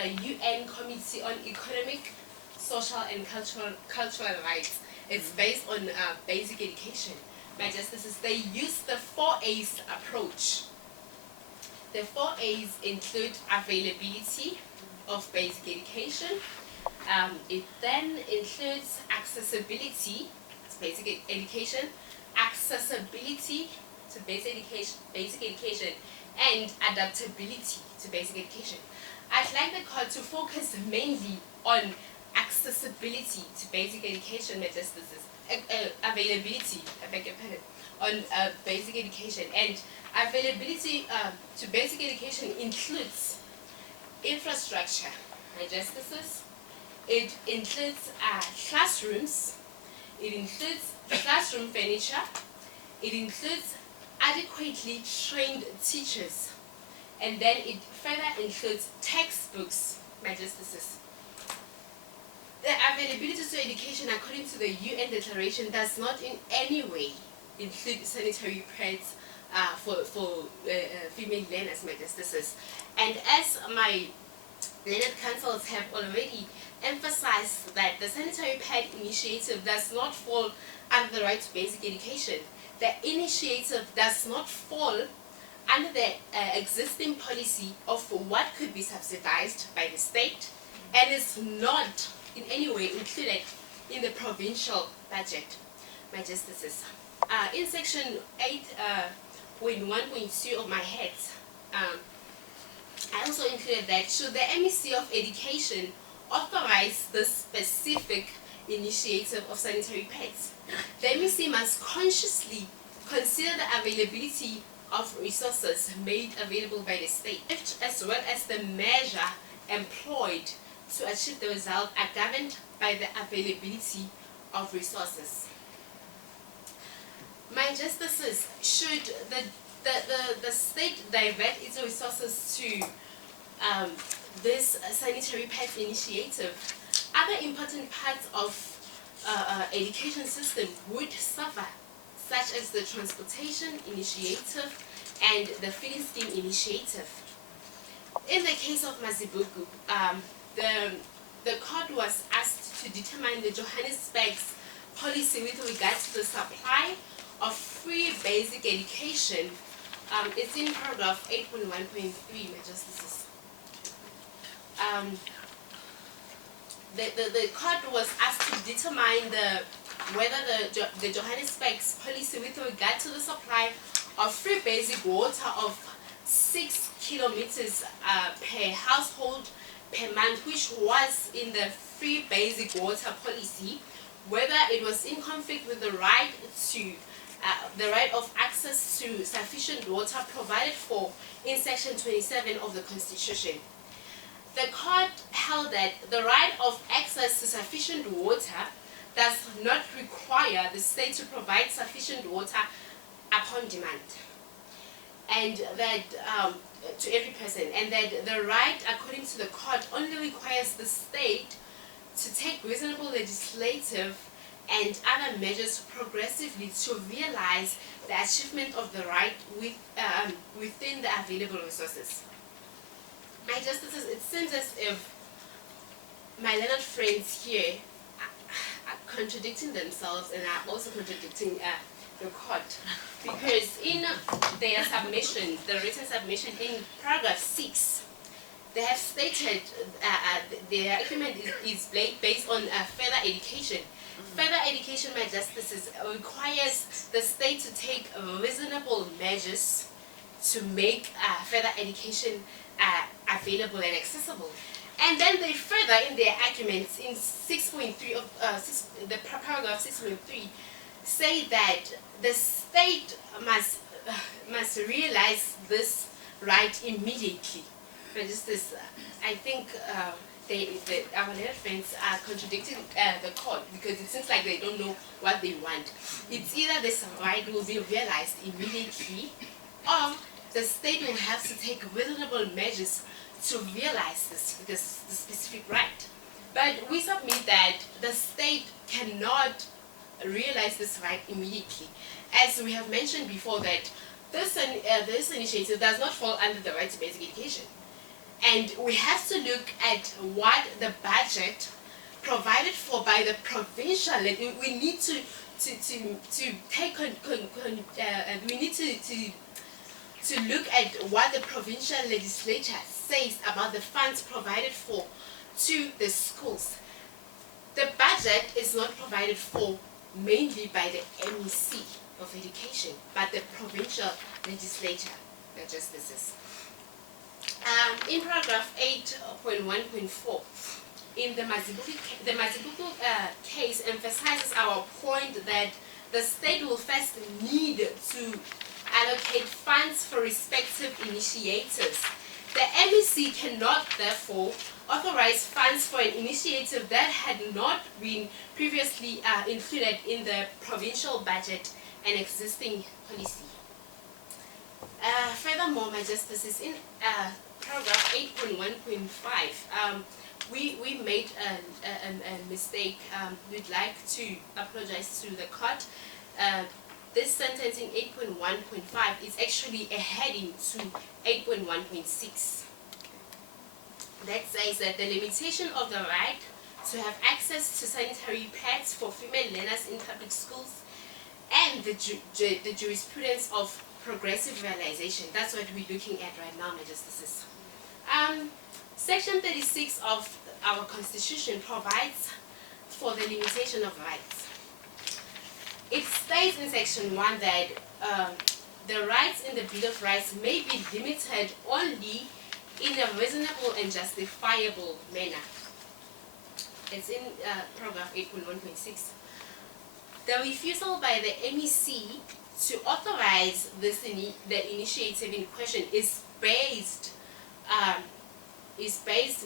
the UN Committee on Economic, Social and Cultural Rights. It's based on basic education. My justices, they use the 4A's approach. The 4A's include availability of basic education. It then includes accessibility to basic education, accessibility to basic education, and adaptability to basic education. I'd like the court to focus mainly on accessibility to basic education, my justices, availability, I beg your pardon, on basic education. And availability to basic education includes infrastructure, my justices. It includes classrooms, it includes classroom furniture, it includes adequately trained teachers, and then it further includes textbooks, my justices. The availability to education according to the UN Declaration does not in any way include sanitary pads for female learners, my justices. And as my learned counsels have already emphasized, that the sanitary pad initiative does not fall under the right to basic education. The initiative does not fall under the existing policy of what could be subsidized by the state, and is not in any way included in the provincial budget, my justices. In section 8.1.2 of my heads, I also included that should the MEC of Education authorize the specific initiative of sanitary pads, the MEC must consciously consider the availability of resources made available by the state, as well as the measure employed to achieve the result are governed by the availability of resources. My justices, should the state divert its resources to this sanitary pads initiative, other important parts of education system would suffer, such as the transportation initiative and the feeding scheme initiative. In the case of Mazibuku, the court was asked to determine the Johannesburg's policy with regard to the supply of free basic education. It's in paragraph 8.1.3, my justices. The court was asked to determine whether the Johannesburg's policy with regard to the supply of free basic water of 6 kilometers per household per month, which was in the free basic water policy, whether it was in conflict with the right of access to sufficient water provided for in section 27 of the Constitution. The court held that the right of access to sufficient water does not require the state to provide sufficient water upon demand, and that to every person, and that the right, according to the court, only requires the state to take reasonable legislative and other measures progressively to realize the achievement of the right within the available resources. My justices, it seems as if my learned friends here are contradicting themselves and are also contradicting the court, because in their submission, the written submission in paragraph 6, they have stated their argument is based on further education. Further education, my justices, requires the state to take reasonable measures to make further education available and accessible. And then they further, in their arguments in 6.3 of the paragraph 6.3, say that the state must realize this right immediately. But justice, I think our learned friends are contradicting the court, because it seems like they don't know what they want. It's either this right will be realized immediately, or the state will have to take reasonable measures to realize the specific right. But we submit that the state cannot realize this right immediately. As we have mentioned before, that this initiative does not fall under the right to basic education. And we have to look at what the budget provided for by the provincial. We need to take we need to look at what the provincial legislature says about the funds provided for to the schools. The budget is not provided for mainly by the MEC of Education, but the provincial legislature, the justices. In paragraph 8.1.4, in the Mazibuko case emphasizes our point that the state will first need to allocate funds for respective initiatives. The MEC cannot, therefore, authorize funds for an initiative that had not been previously included in the provincial budget and existing policy. Furthermore, my justices, in paragraph 8.1.5, we made a mistake. We'd like to apologize to the court. This sentence in 8.1.5 is actually a heading to 8.1.6. That says that the limitation of the right to have access to sanitary pads for female learners in public schools and the jurisprudence of progressive realization. That's what we're looking at right now, my justices. Section 36 of our Constitution provides for the limitation of rights. It states in Section 1 that the rights in the Bill of Rights may be limited only in a reasonable and justifiable manner. It's in paragraph 8.1.6. The refusal by the MEC to authorize the initiative in question is based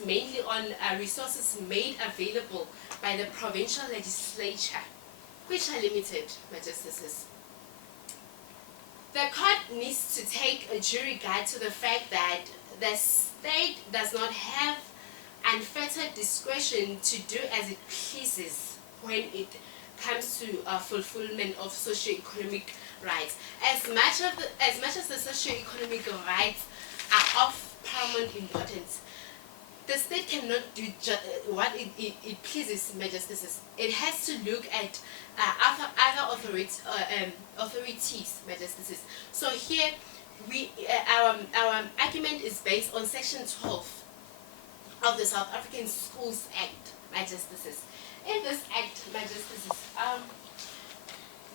mainly on resources made available by the provincial legislature, which are limited, my justices. The court needs to take a due regard to the fact that the state does not have unfettered discretion to do as it pleases when it comes to fulfillment of socio-economic rights. As much as the socio-economic rights are of paramount importance, the state cannot do what it pleases, my justices. It has to look at other authorities, my justices. So here, our argument is based on Section 12 of the South African Schools Act, my justices. In this act, my justices,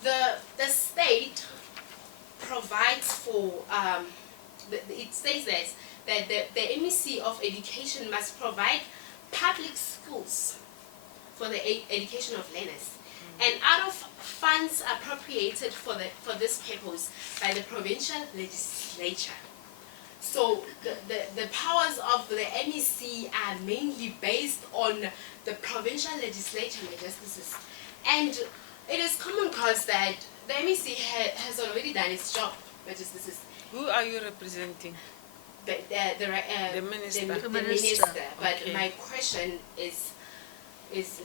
the state provides for, it says this, that the MEC of Education must provide public schools for the education of learners. And out of funds appropriated for this purpose by the provincial legislature. So the powers of the MEC are mainly based on the provincial legislature, my justices. And it is common cause that the MEC has already done its job, my justices. Who are you representing? The minister. The The minister. But okay. my question is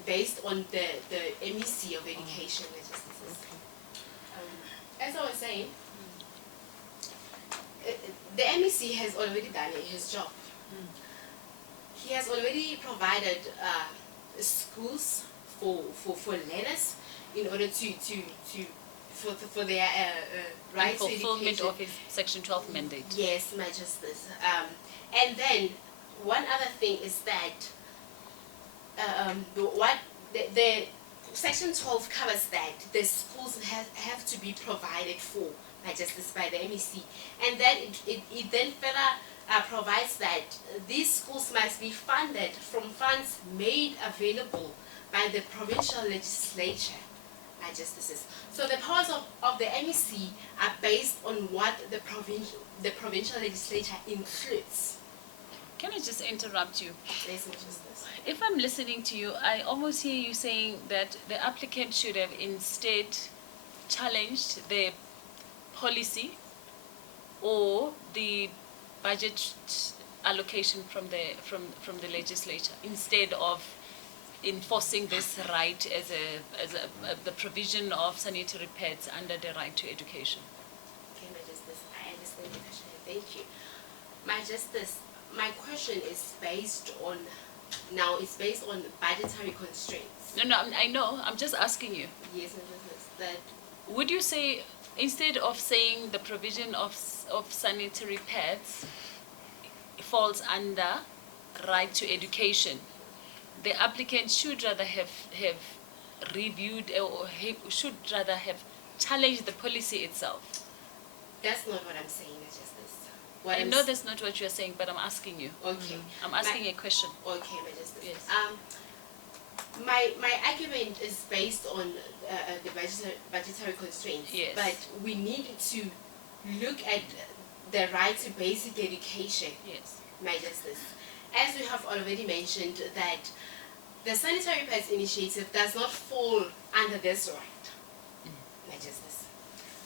based on the MEC of Education, my justices. Okay. As I was saying, the MEC has already done his job. He has already provided schools for learners in order for their rights to fulfillment education. of his Section 12 mandate. Yes, my justice. And then one other thing is that the Section 12 covers that the schools have to be provided for, my justice, by the MEC, and then it then further provides that these schools must be funded from funds made available by the provincial legislature, my justices. So the powers of the MEC are based on what the provincial legislature includes. Can I just interrupt you? Yes, my justice. If I'm listening to you, I almost hear you saying that the applicant should have instead challenged the policy or the budget allocation from the legislature instead of enforcing this right as the provision of sanitary pads under the right to education. Okay, my justice, I understand the question. Thank you. My justice, my question is based on, now it's based on budgetary constraints. No, I know. I'm just asking you. Yes, Majesty, that Would you say, instead of saying the provision of sanitary pads falls under right to education, the applicant should rather have reviewed or should rather have challenged the policy itself? that's not what I'm saying, Majesty. I know that's not what you're saying, but I'm asking you. Okay. I'm asking a question. Okay, Majesty. Yes. My argument is based on the budgetary constraints. Yes. But we need to look at the right to basic education, Yes. Majesty. As we have already mentioned, that the sanitary pads initiative does not fall under this right, Majesty.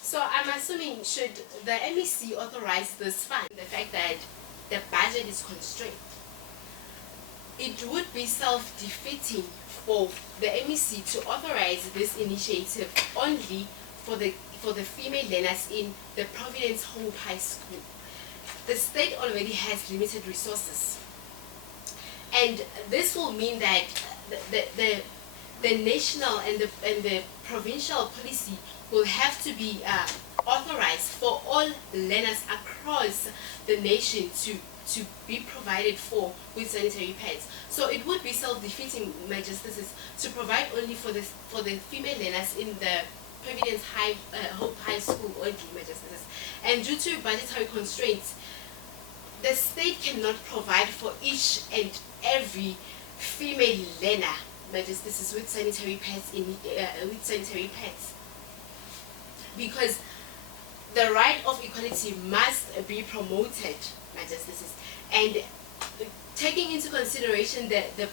So I'm assuming, should the MEC authorize this fund, the fact that the budget is constrained, it would be self-defeating for the MEC to authorize this initiative only for the female learners in the Providence Hope High School. The state already has limited resources, and this will mean that the national and the provincial policy will have to be authorized for all learners across the nation to be provided for with sanitary pads. So it would be self-defeating, Majesties, to provide only for the female learners in the Providence Hope High School only, Majesties. And due to budgetary constraints, the state cannot provide for each and every female learner, Majesties, with sanitary pads because the right of equality must be promoted, Majesties, and taking into consideration the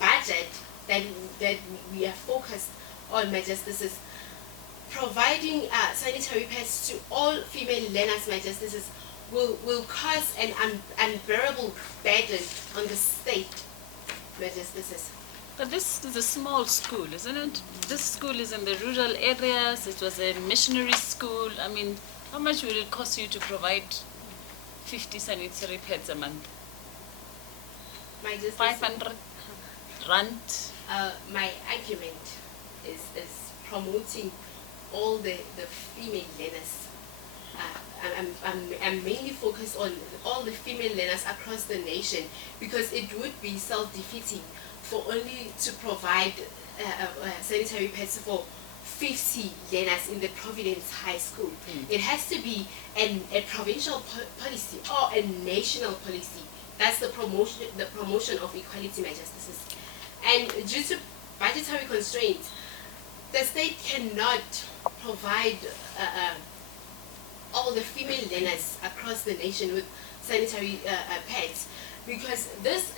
budget that we are focused on, Majesties, providing sanitary pads to all female learners, Majesties, will cause an unbearable burden on the state, Majesties. But this is a small school, isn't it? This school is in the rural areas. It was a missionary school. I mean, how much would it cost you to provide 50 sanitary pads a month? Majesties, 500 rand. my argument is promoting all the female learners. I'm mainly focused on all the female learners across the nation because it would be self-defeating for only to provide sanitary pads for 50 learners in the Providence High School. It has to be a provincial policy or a national policy. That's the promotion of equality, Majesties. And due to budgetary constraints, the state cannot provide all the female learners across the nation with sanitary pads because this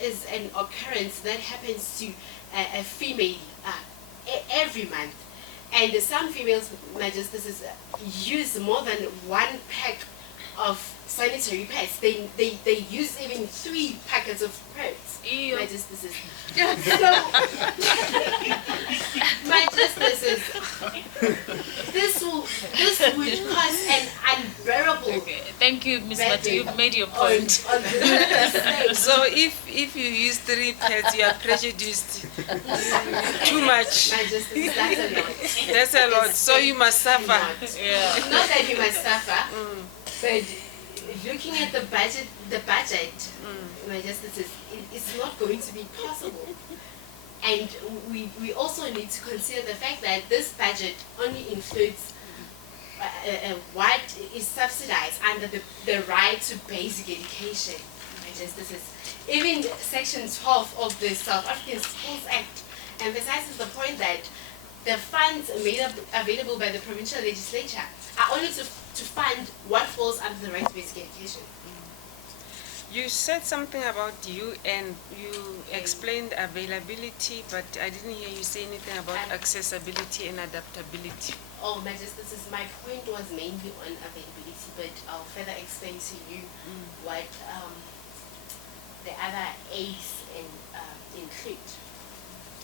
is an occurrence that happens to a female every month, and some females, Majesties, use more than one pack of sanitary pads. They use even 3 packets of pads, Majesties. So, Majesties, this would cause an unbearable. Okay. Thank you, Ms. burden Mati. You've made your point. on the state. So if you use 3 pads, you are prejudiced too much. Majesties, that's a lot. That's a lot. So you must suffer. Yeah. Not that you must suffer, but looking at the budget, Majesties, it's not going to be possible. And we also need to consider the fact that this budget only includes what is subsidized under the right to basic education. Majesties. Even Section 12 of the South African Schools Act emphasizes the point that the funds made available by the provincial legislature are only to fund what falls under the right to basic education. You said something about UN. You explained availability, but I didn't hear you say anything about accessibility and adaptability. Oh, Majesties, my point was mainly on availability, but I'll further explain to you what the other A's include.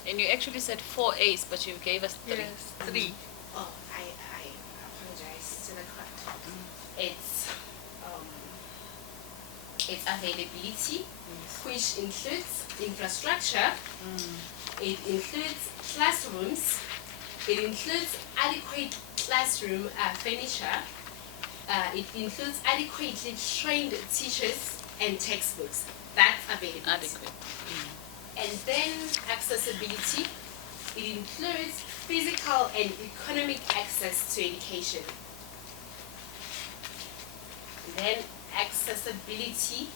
And you actually said 4 A's, but you gave us 3. Yes, 3. Oh, I apologize to the court. It's It's availability, which includes infrastructure, it includes classrooms, it includes adequate classroom furniture, it includes adequately trained teachers and textbooks. That's availability. Adequate. And then accessibility, it includes physical and economic access to education. Then acceptability.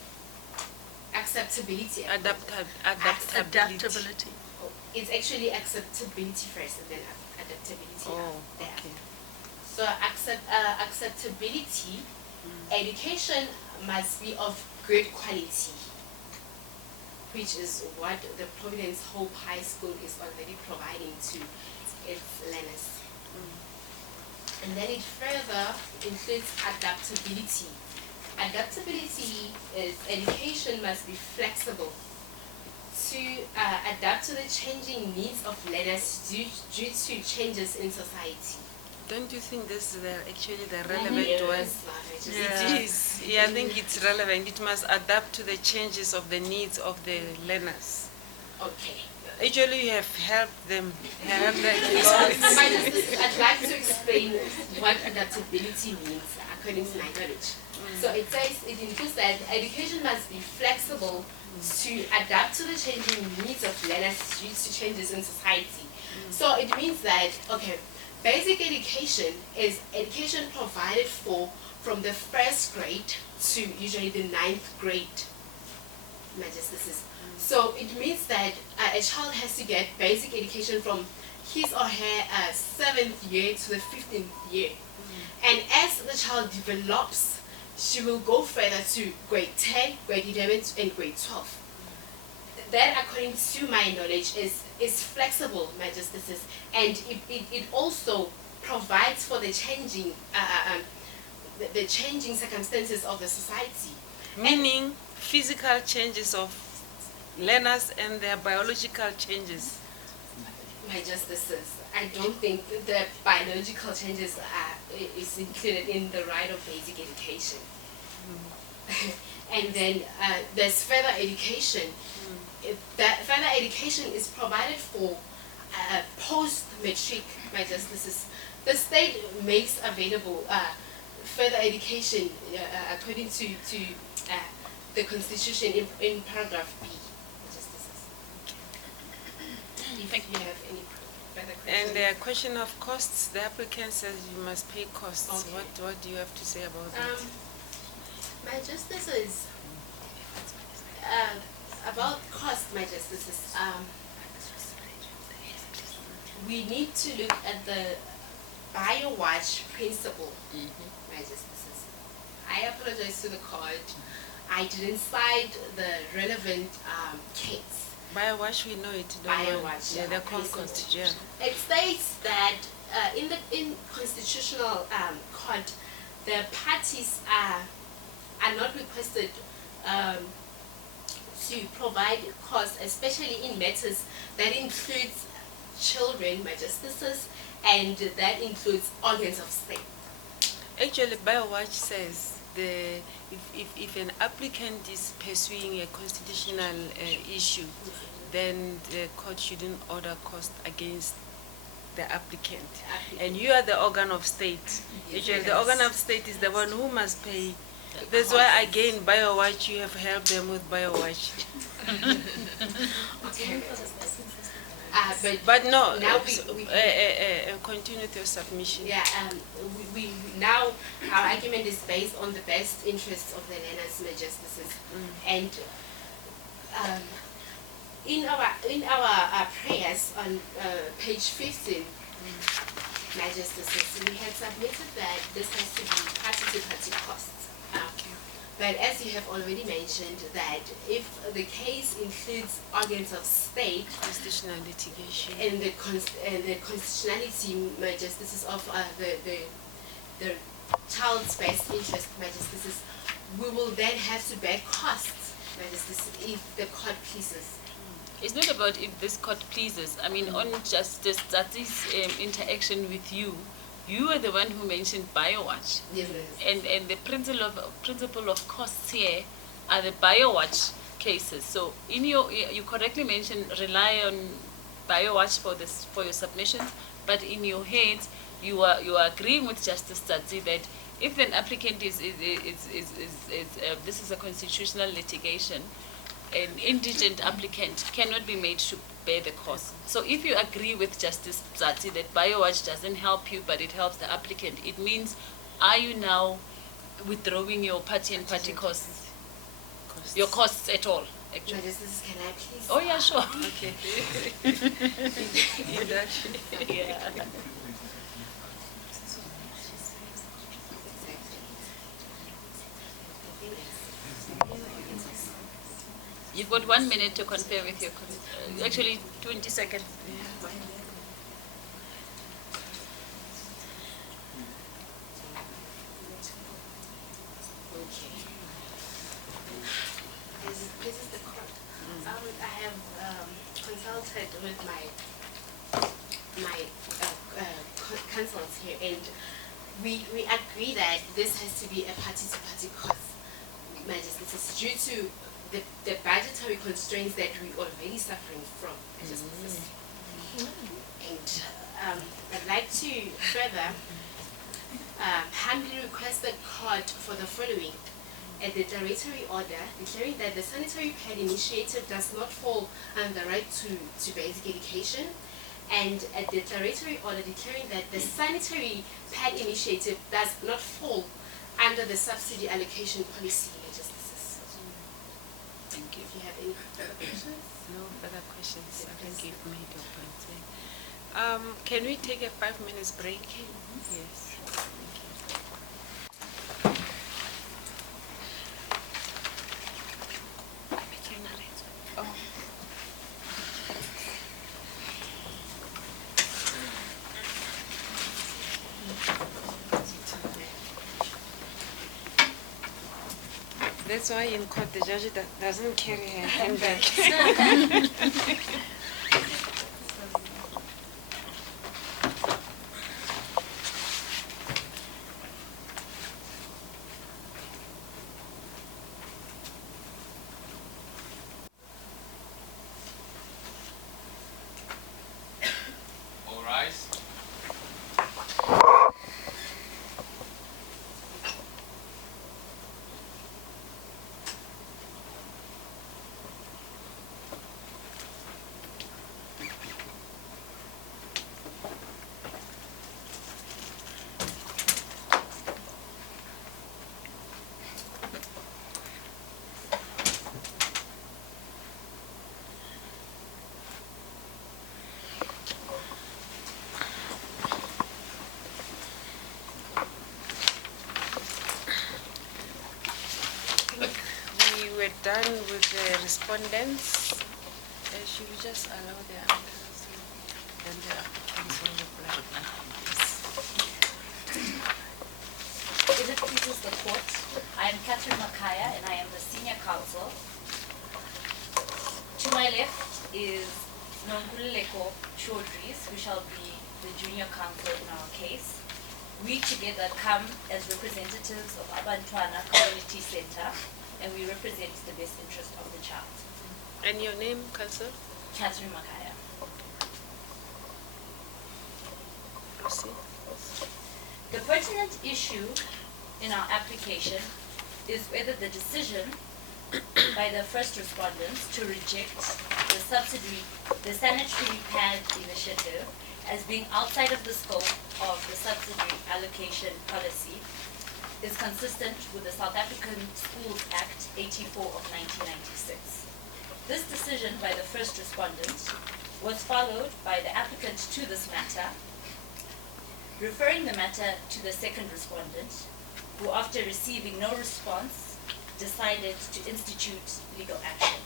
Adaptability. It's actually acceptability first and then adaptability Oh, there. okay. So acceptability, education must be of great quality, which is what the Providence Hope High School is already providing to its learners. And then it further includes adaptability. Adaptability is education must be flexible to adapt to the changing needs of learners due to changes in society. Don't you think this is actually the relevant one? Yeah. It is. Yeah, I think it's relevant. It must adapt to the changes of the needs of the learners. Okay. Actually, you have helped them. I'd like to explain what adaptability means according to my knowledge. So it says it includes that education must be flexible to adapt to the changing needs of learners due to changes in society. So it means that, okay, basic education is education provided for from the first grade to usually the 9th grade. So it means that a child has to get basic education from his or her 7th year to the 15th year. And as the child develops, she will go further to grade 10, grade 11, and grade 12. That, according to my knowledge, is flexible, my justices, and it also provides for the changing circumstances of the society. Meaning physical changes of learners and their biological changes. My justices, I don't think the biological changes is included in the right of basic education. And then there's further education. That further education is provided for post-matric, my justices. The state makes available further education according to the Constitution in paragraph B, justices. If you have any further questions. And the question of costs, the applicant says you must pay costs. Okay. What do you have to say about that? My justices, about cost, my justices, we need to look at the BioWatch principle, my justices. I apologize to the court. I didn't cite the relevant case. BioWatch, we know it. BioWatch, yeah, the principle. concept, yeah. It states that in constitutional court, the parties are not requested to provide costs, especially in matters that includes children, my justices, and that includes organs of state. Actually, BioWatch says if an applicant is pursuing a constitutional issue, then the court shouldn't order cost against the applicant. And you are the organ of state. Actually, the organ of state is the one who must pay. That's why, again, BioWatch, you have helped them with BioWatch. Okay. But no, now continue with your submission. Yeah, we now our argument is based on the best interests of the learners, my justices, and in our prayers on page 15, my justices, we had submitted that this has to be party-to-party costs. But as you have already mentioned, that if the case includes organs of state, Constitutional litigation, and the constitutionality, my justices, of the child's best interest, my justices, we will then have to bear costs, my justices, if the court pleases. It's not about if this court pleases. I mean, on Justice Tati's interaction with you, you were the one who mentioned BioWatch. Yes. And the principle of costs here are the BioWatch cases. So in you correctly mentioned rely on BioWatch for your submissions, but in your head you are agreeing with Justice Tsatsi that if an applicant is this is a constitutional litigation, an indigent applicant cannot be made to bear the cost. So if you agree with Justice Tsatsi that BioWatch doesn't help you but it helps the applicant, it means, are you now withdrawing your party and party costs, your costs at all? Actually. My Justice, can I please? Oh yeah, sure. Okay. Yeah. You've got 1 minute to confirm with your actually 20 seconds. Okay. This is the court. I have consulted with my counsels here, and we agree that this has to be a party-to-party cost. My Justice, due to the budgetary constraints that we already suffering from. My Justice. And I'd like to further humbly request the court for the following: a declaratory order declaring that the sanitary pad initiative does not fall under the right to basic education, and a declaratory order declaring that the sanitary pad initiative does not fall under the subsidy allocation policy. Justices. Thank you. If you have any further questions? No further questions. I think you've made your point. Can we take a 5 minutes break? Yes. Oh. That's why in court the judge doesn't carry her handbag. All rise. We're done with the respondents. Should we just allow the answers and the applicants will reply? Is it pleases the court? I am Catherine Makaya and I am the senior counsel. To my left is Nonkululeko Chaudhry, who shall be the junior counsel in our case. We together come as representatives of Abantwana Community Center, and we represent the best interest of the child. And your name, Counsel? Catherine Makaya. Proceed. The pertinent issue in our application is whether the decision by the first respondents to reject the sanitary pad initiative as being outside of the scope of the subsidy allocation policy is consistent with the South African Schools Act 84 of 1996. This decision by the first respondent was followed by the applicant to this matter, referring the matter to the second respondent, who after receiving no response, decided to institute legal action.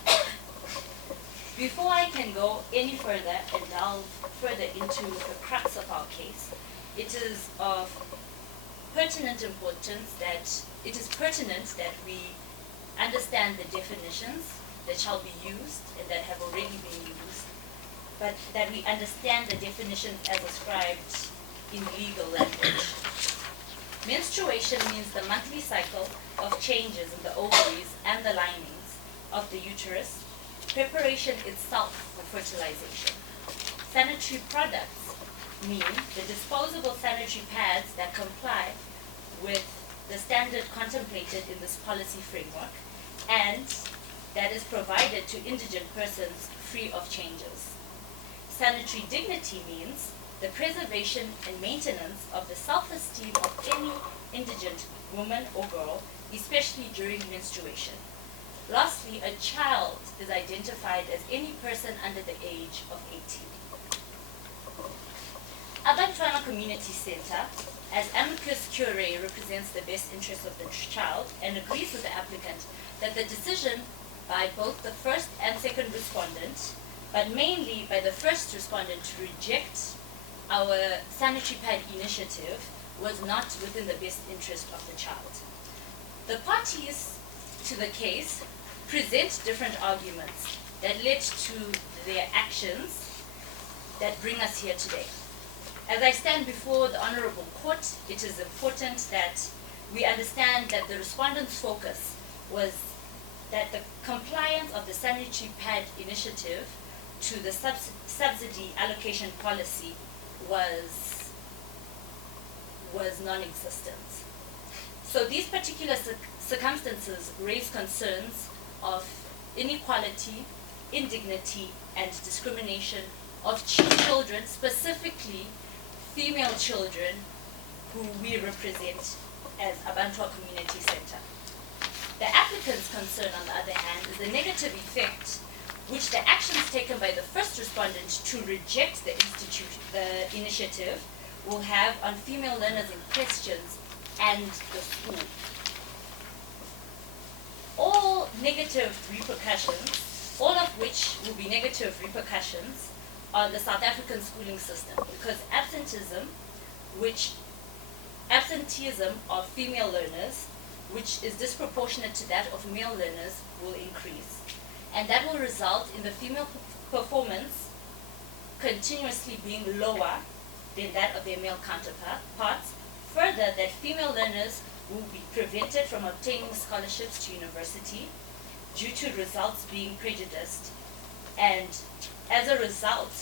Before I can go any further and delve further into the crux of our case, it is of pertinent importance that we understand the definitions that shall be used and that have already been used, but that we understand the definitions as ascribed in legal language. Menstruation means the monthly cycle of changes in the ovaries and the linings of the uterus, preparation itself for fertilization. Sanitary products mean the disposable sanitary pads that comply with the standard contemplated in this policy framework and that is provided to indigent persons free of changes. Sanitary dignity means the preservation and maintenance of the self-esteem of any indigent woman or girl, especially during menstruation. Lastly, a child is identified as any person under the age of 18. Abantwana Community Center, as amicus curiae, represents the best interests of the child and agrees with the applicant that the decision by both the first and second respondent, but mainly by the first respondent to reject our sanitary pad initiative, was not within the best interest of the child. The parties to the case present different arguments that led to their actions that bring us here today. As I stand before the Honorable Court, it is important that we understand that the respondent's focus was that the compliance of the sanitary pad initiative to the subsidy allocation policy was non-existent. So these particular circumstances raise concerns of inequality, indignity, and discrimination of children, specifically female children, who we represent as Abantwa Community Center. The applicant's concern, on the other hand, is the negative effect which the actions taken by the first respondent to reject the initiative will have on female learners in questions and the school. All negative repercussions, all of which will be negative repercussions on the South African schooling system, because absenteeism of female learners, which is disproportionate to that of male learners, will increase. And that will result in the female performance continuously being lower than that of their male counterparts. Further, that female learners will be prevented from obtaining scholarships to university due to results being prejudiced. And as a result,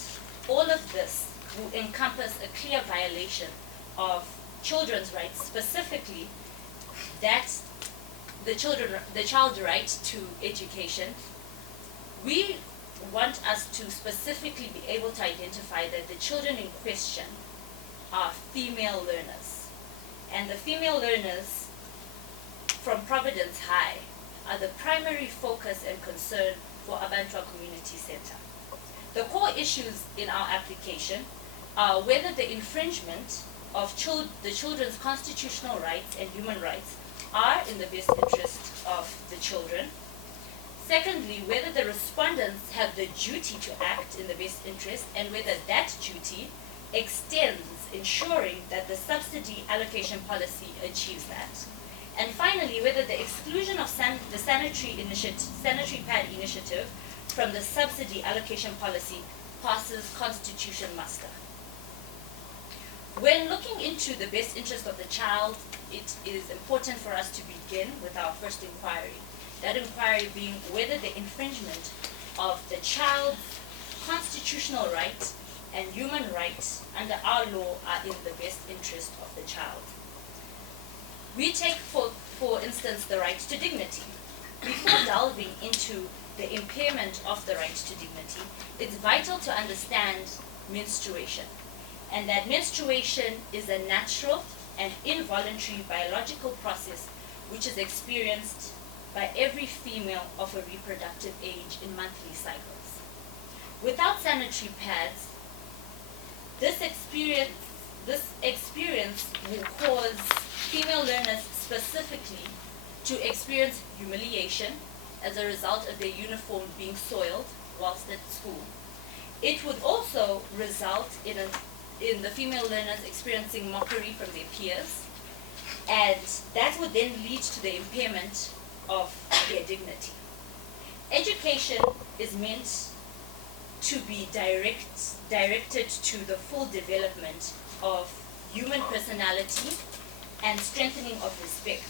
all of this will encompass a clear violation of children's rights, specifically that the child's right to education. We want us to specifically be able to identify that the children in question are female learners. And the female learners from Providence High are the primary focus and concern for Abantwa Community Center. The core issues in our application are whether the infringement of the children's constitutional rights and human rights are in the best interest of the children. Secondly, whether the respondents have the duty to act in the best interest and whether that duty extends ensuring that the subsidy allocation policy achieves that. And finally, whether the exclusion of the sanitary pad initiative from the subsidy allocation policy passes constitution muster. When looking into the best interest of the child, it is important for us to begin with our first inquiry. That inquiry being whether the infringement of the child's constitutional rights and human rights under our law are in the best interest of the child. We take, for instance, the right to dignity. Before delving into the impairment of the right to dignity, it's vital to understand menstruation, and that menstruation is a natural and involuntary biological process which is experienced by every female of a reproductive age in monthly cycles. Without sanitary pads, this experience will cause female learners specifically to experience humiliation as a result of their uniform being soiled whilst at school. It would also result in the female learners experiencing mockery from their peers, and that would then lead to the impairment of their dignity. Education is meant to be directed to the full development of human personality and strengthening of respect.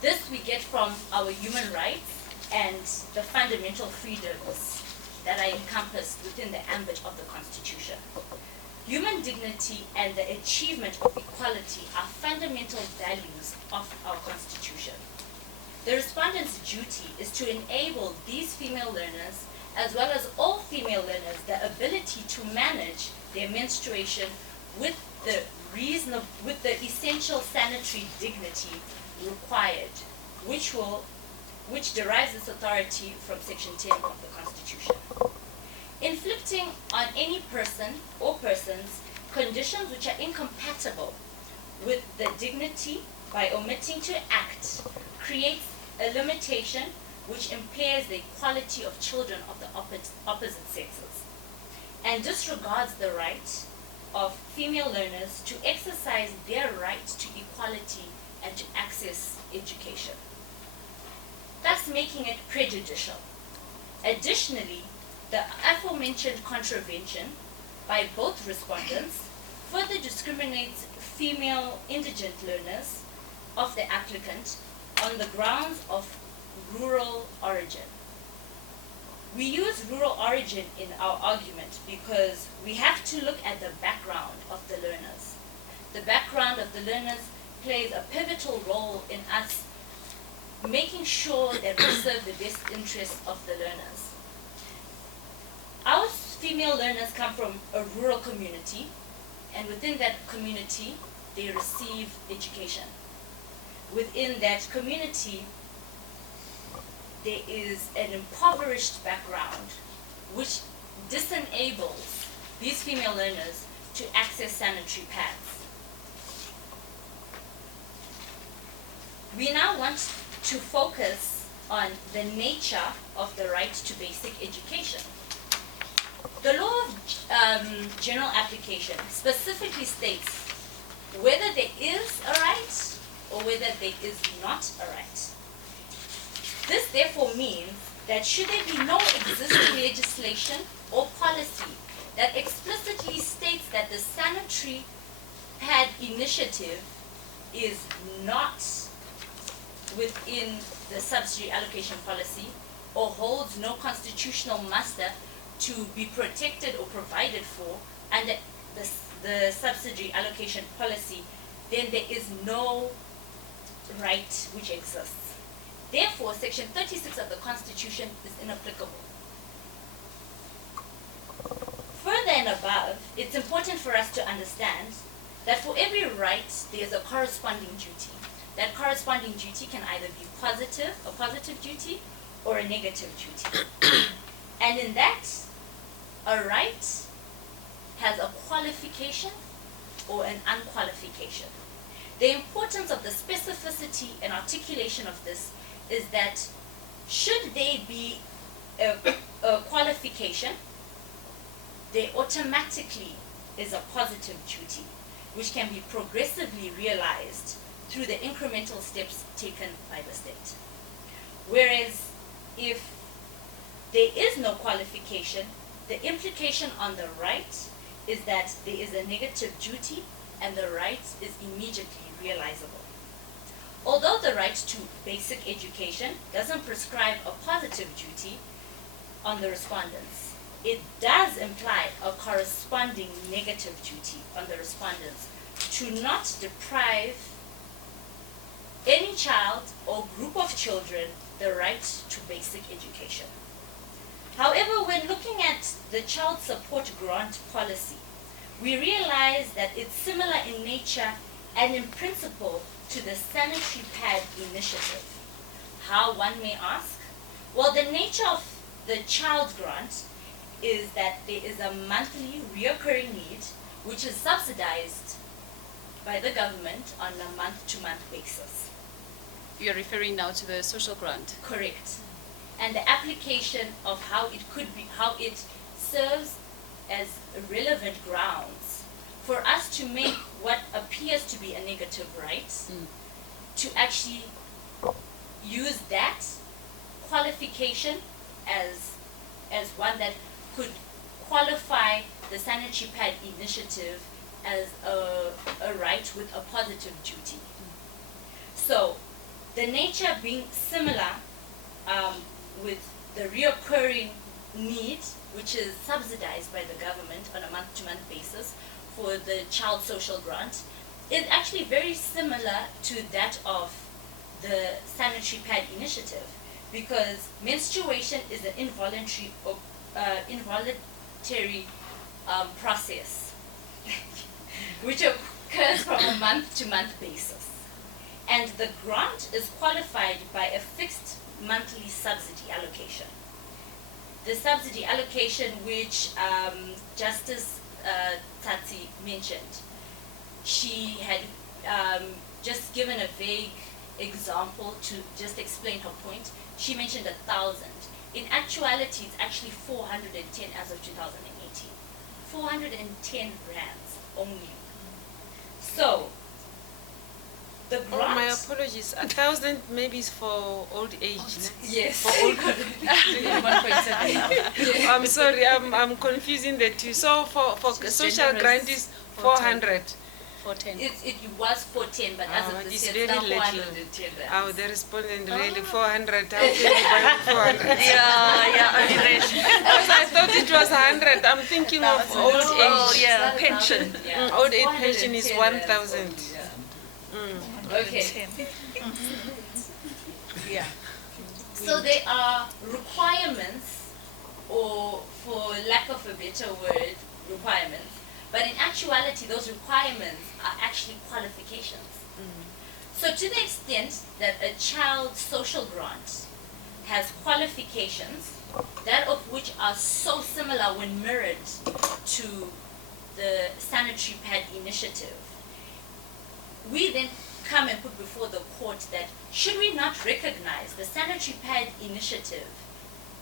This we get from our human rights and the fundamental freedoms that are encompassed within the ambit of the Constitution. Human dignity and the achievement of equality are fundamental values of our Constitution. The respondent's duty is to enable these female learners, as well as all female learners, the ability to manage their menstruation with the essential sanitary dignity required, which derives its authority from Section 10 of the Constitution. Inflicting on any person or persons conditions which are incompatible with the dignity by omitting to act creates a limitation which impairs the equality of children of the opposite sexes and disregards the right of female learners to exercise their right to equality and to access education, thus making it prejudicial. Additionally, the aforementioned contravention by both respondents further discriminates female indigent learners of the applicant on the grounds of rural origin. We use rural origin in our argument because we have to look at the background of the learners. The background of the learners plays a pivotal role in us making sure that we serve the best interests of the learners. Our female learners come from a rural community, and within that community, they receive education. Within that community, there is an impoverished background which disenables these female learners to access sanitary pads. We now want to focus on the nature of the right to basic education. The law of general application specifically states whether there is a right or whether there is not a right. This therefore means that should there be no existing legislation or policy that explicitly states that the sanitary pad initiative is not within the subsidy allocation policy or holds no constitutional muster to be protected or provided for under the subsidy allocation policy, then there is no right which exists. Therefore, Section 36 of the Constitution is inapplicable. Further and above, it's important for us to understand that for every right, there is a corresponding duty. That corresponding duty can either be a positive duty, or a negative duty. And in that, a right has a qualification or an unqualification. The importance of the specificity and articulation of this is that should there be a qualification, there automatically is a positive duty, which can be progressively realized through the incremental steps taken by the state. Whereas if there is no qualification, the implication on the right is that there is a negative duty and the right is immediately realizable. Although the right to basic education doesn't prescribe a positive duty on the respondents, it does imply a corresponding negative duty on the respondents to not deprive any child or group of children the right to basic education. However, when looking at the child support grant policy, we realize that it's similar in nature and in principle to the sanitary pad initiative. How, one may ask? Well, the nature of the child grant is that there is a monthly reoccurring need which is subsidized by the government on a month-to-month basis. You're referring now to the social grant? Correct. And the application of how it serves as relevant grounds for us to make what appears to be a negative right, to actually use that qualification as one that could qualify the sanitary pad initiative as a right with a positive duty. So, the nature being similar with the reoccurring need, which is subsidized by the government on a month-to-month basis for the child social grant, is actually very similar to that of the sanitary pad initiative, because menstruation is an involuntary process which occurs from a month-to-month basis. And the grant is qualified by a fixed monthly subsidy allocation. The subsidy allocation which Justice Tati mentioned, she had just given a vague example to just explain her point. She mentioned 1,000. In actuality, it's actually 410 as of 2018. 410 rands only. So, the grant... Oh, my apologies. 1,000 maybe is for old age. Yes. For old I'm sorry, I'm confusing the two. So for social grant is 400. 410. It was 410, but as of this year, it's now very little. 410 rands. Oh, the respondent really 400. How can you buy 400? Because I thought it was 100. I'm thinking of old age. Oh, yeah, pension. Yeah. Old age pension is 410 1,000. rands only, yeah. Okay. Yeah. So there are requirements, or for lack of a better word, requirements. But in actuality, those requirements are actually qualifications. So to the extent that a child social grant has qualifications, that of which are so similar when mirrored to the sanitary pad initiative, we then come and put before the court that should we not recognize the sanitary pad initiative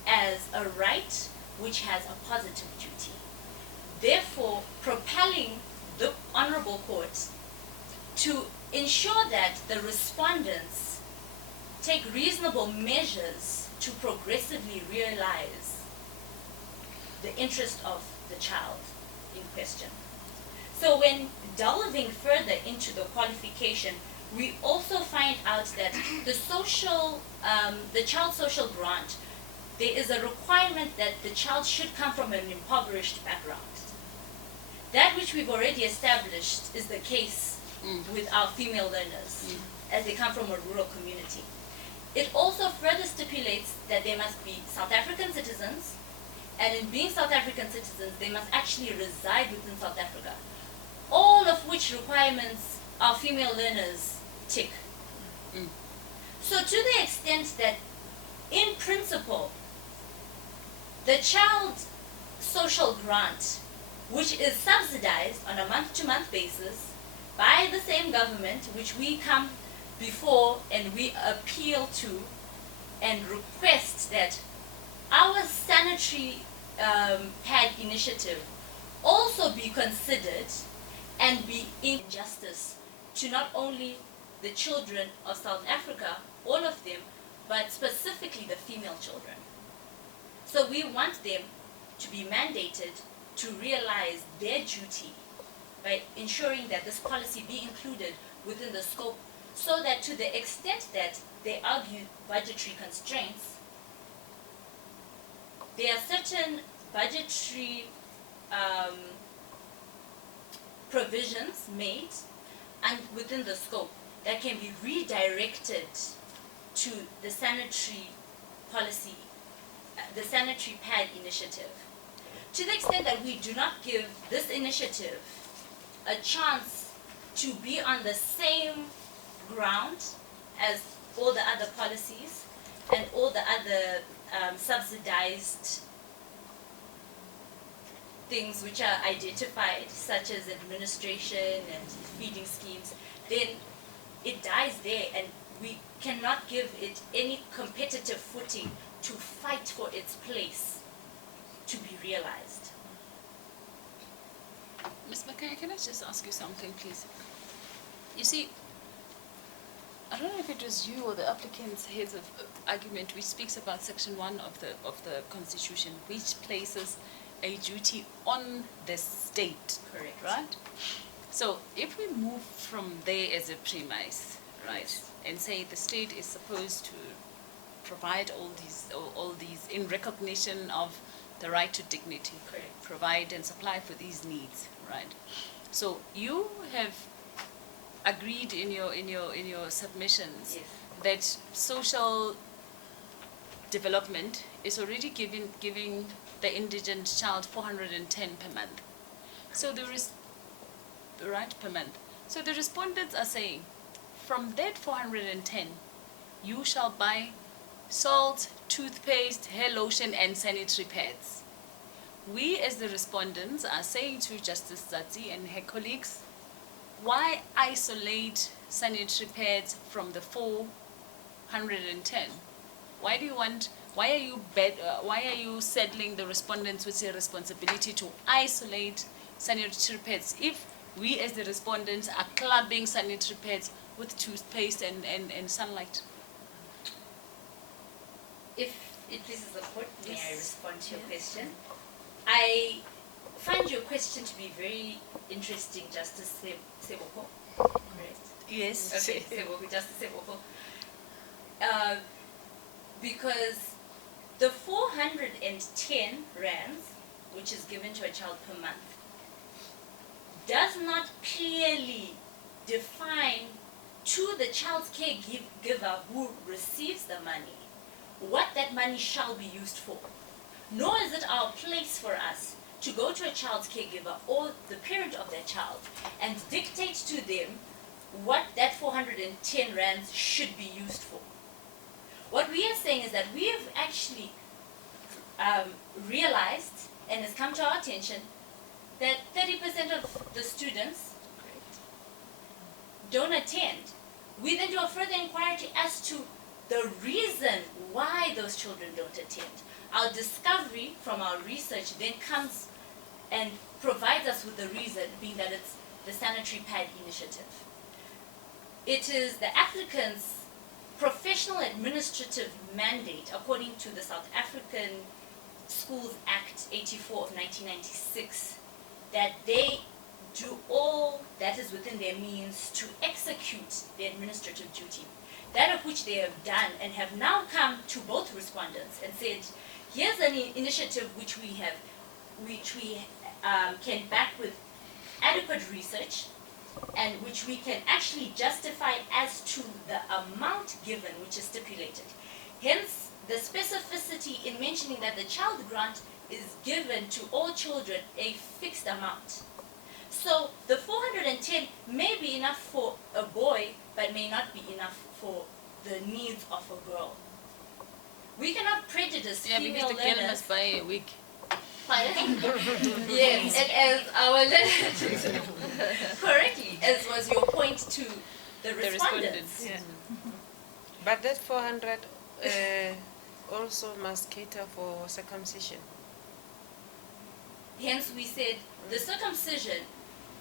as a right which has a positive duty, therefore propelling the Honorable Court to ensure that the respondents take reasonable measures to progressively realize the interest of the child in question. So when delving further into the qualification, we also find out that the child social grant, there is a requirement that the child should come from an impoverished background. That which we've already established is the case with our female learners, as they come from a rural community. It also further stipulates that they must be South African citizens, and in being South African citizens, they must actually reside within South Africa. All of which requirements our female learners tick. So to the extent that, in principle, the child social grant, which is subsidized on a month-to-month basis by the same government, which we come before and we appeal to and request that our sanitary pad initiative also be considered and be in justice to not only the children of South Africa, all of them, but specifically the female children. So we want them to be mandated to realize their duty by ensuring that this policy be included within the scope, so that to the extent that they argue budgetary constraints, there are certain budgetary provisions made and within the scope that can be redirected to the sanitary policy, the sanitary pad initiative. To the extent that we do not give this initiative a chance to be on the same ground as all the other policies and all the other subsidized things which are identified, such as administration and feeding schemes, then it dies there, and we cannot give it any competitive footing to fight for its place to be realized. Ms. Makaya, can I just ask you something, please? You see, I don't know if it was you or the applicant's heads of argument which speaks about Section 1 of the Constitution, which places a duty on the state. Correct. Right? So if we move from there as a premise, right, and say the state is supposed to provide all these in recognition of the right to dignity, Correct. provide and supply for these needs, right? So you have agreed in your submissions Yes. that social development is already giving the indigent child 410 per month. So there is right per month. So the respondents are saying, from that 410, you shall buy salt, toothpaste, hair lotion, and sanitary pads. We, as the respondents, are saying to Justice Zatsi and her colleagues, why isolate sanitary pads from the 410? Why do you want? Why are you saddling the respondents with the responsibility to isolate sanitary pads if we, as the respondents, are clubbing sanitary pads with toothpaste and sunlight? If it pleases the court, may I respond to your question? I find your question to be very interesting, Justice Seboko. Correct? Yes. Okay, Seboko, Justice Seboko. Because the 410 rands, which is given to a child per month, does not clearly define to the child's caregiver who receives the money what that money shall be used for. Nor is it our place for us to go to a child's caregiver or the parent of that child and dictate to them what that 410 rands should be used for. What we are saying is that we have actually realized, and has come to our attention, that 30% of the students don't attend. We then do a further inquiry as to the reason why those children don't attend. Our discovery from our research then comes and provides us with the reason, being that it's the sanitary pad initiative. It is the applicant's professional administrative mandate, according to the South African Schools Act 84 of 1996, that they do all that is within their means to execute their administrative duty, that of which they have done, and have now come to both respondents and said, here's an initiative which we can back with adequate research, and which we can actually justify as to the amount given, which is stipulated. Hence, the specificity in mentioning that the child grant is given to all children a fixed amount. So the 410 may be enough for a boy, but may not be enough for the needs of a girl. We cannot prejudice female because the girl learners. must buy a wig. Yes, and as our learner correctly, as was your point to the respondents. Yeah. But that 400 also must cater for circumcision. Hence we said the circumcision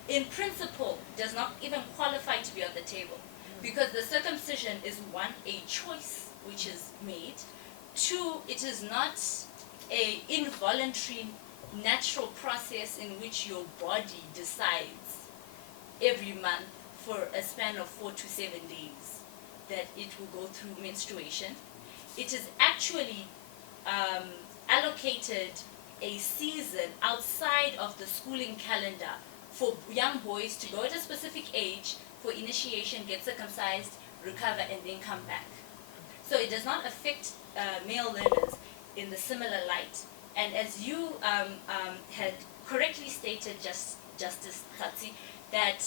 in principle does not even qualify to be on the table, because the circumcision is one, a choice which is made, two, it is not a involuntary natural process in which your body decides every month for a span of 4 to 7 days that it will go through menstruation. It is actually allocated a season outside of the schooling calendar for young boys to go at a specific age for initiation, get circumcised, recover, and then come back. So it does not affect male learners in the similar light. And as you had correctly stated, Justice Tatsi, that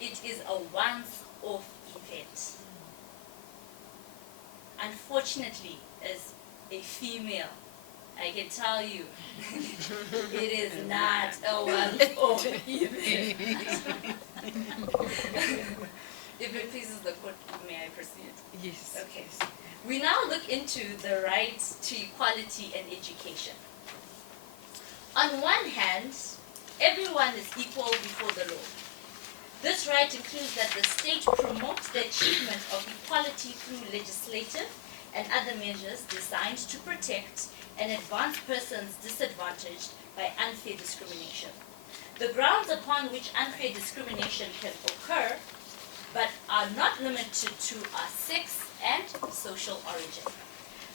it is a once-off event. Unfortunately, as a female, I can tell you, it is not a once-off event. If it pleases the court, may I proceed? Yes. Okay. We now look into the right to equality and education. On one hand, everyone is equal before the law. This right includes that the state promotes the achievement of equality through legislative and other measures designed to protect and advance persons disadvantaged by unfair discrimination. The grounds upon which unfair discrimination can occur, but are not limited to, are sex and social origin.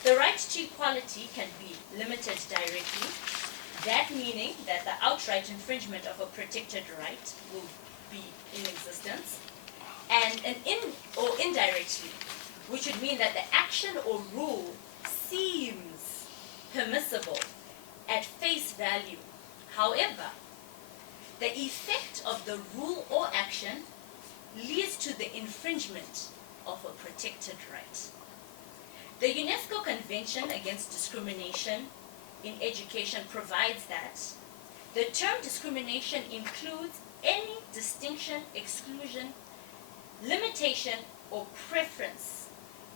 The right to equality can be limited directly, that meaning that the outright infringement of a protected right will be in existence, and or indirectly, which would mean that the action or rule seems permissible at face value. However, the effect of the rule or action leads to the infringement of a protected right. The UNESCO Convention Against Discrimination in Education provides that the term discrimination includes any distinction, exclusion, limitation, or preference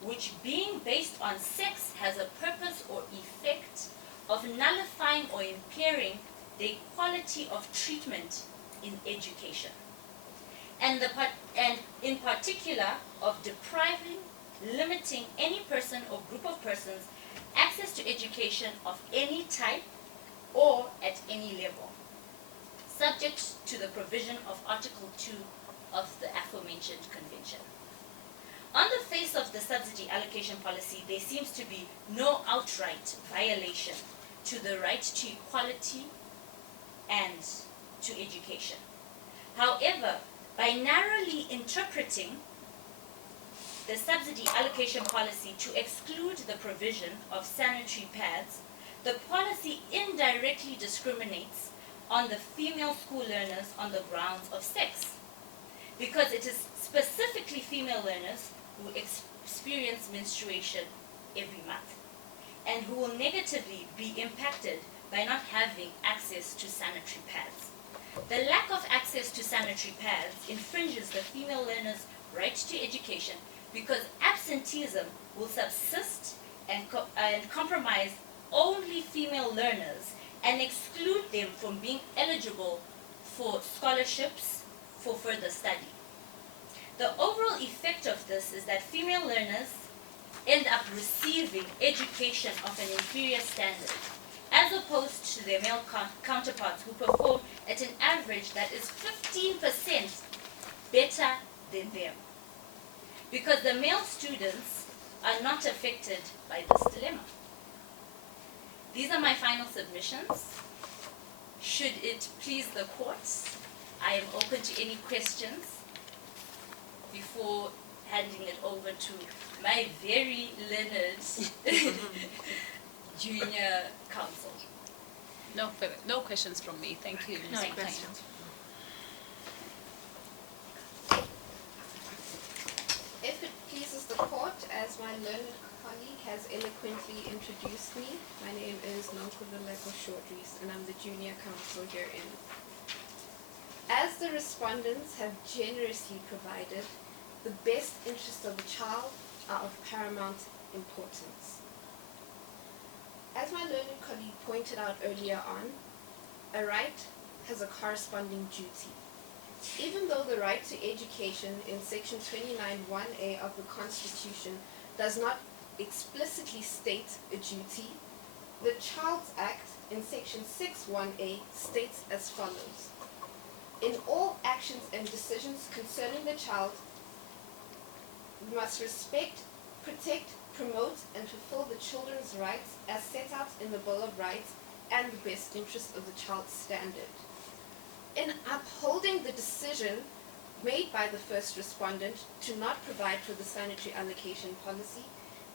which, being based on sex, has a purpose or effect of nullifying or impairing the equality of treatment in education, and in particular of depriving, limiting any person or group of persons access to education of any type or at any level, subject to the provision of Article 2 of the aforementioned convention. On the face of the subsidy allocation policy, there seems to be no outright violation to the right to equality and to education. However, by narrowly interpreting the subsidy allocation policy to exclude the provision of sanitary pads, the policy indirectly discriminates on the female school learners on the grounds of sex, because it is specifically female learners who experience menstruation every month and who will negatively be impacted by not having access to sanitary pads. The lack of access to sanitary pads infringes the female learners' right to education because absenteeism will subsist and compromise only female learners and exclude them from being eligible for scholarships for further study. The overall effect of this is that female learners end up receiving education of an inferior standard, as opposed to their male counterparts who perform at an average that is 15% better than them, because the male students are not affected by this dilemma. These are my final submissions. Should it please the courts, I am open to any questions before handing it over to my very learned junior counsel. No questions from me. Thank you. No Ms. Mkhaya. questions. If it pleases the court, as my learned colleague has eloquently introduced me, my name is Nonkululeko Shortrees, and I'm the junior counsel herein. As the respondents have generously provided, the best interests of the child are of paramount importance. As my learned colleague pointed out earlier on, a right has a corresponding duty. Even though the right to education in section 29(1)(a) of the Constitution does not explicitly state a duty, the Child's Act in section 6(1)(a) states as follows: in all actions and decisions concerning the child, we must respect, protect, promote, and fulfill the children's rights as set out in the Bill of Rights and the best interest of the child standard. In upholding the decision made by the first respondent to not provide for the sanitary allocation policy,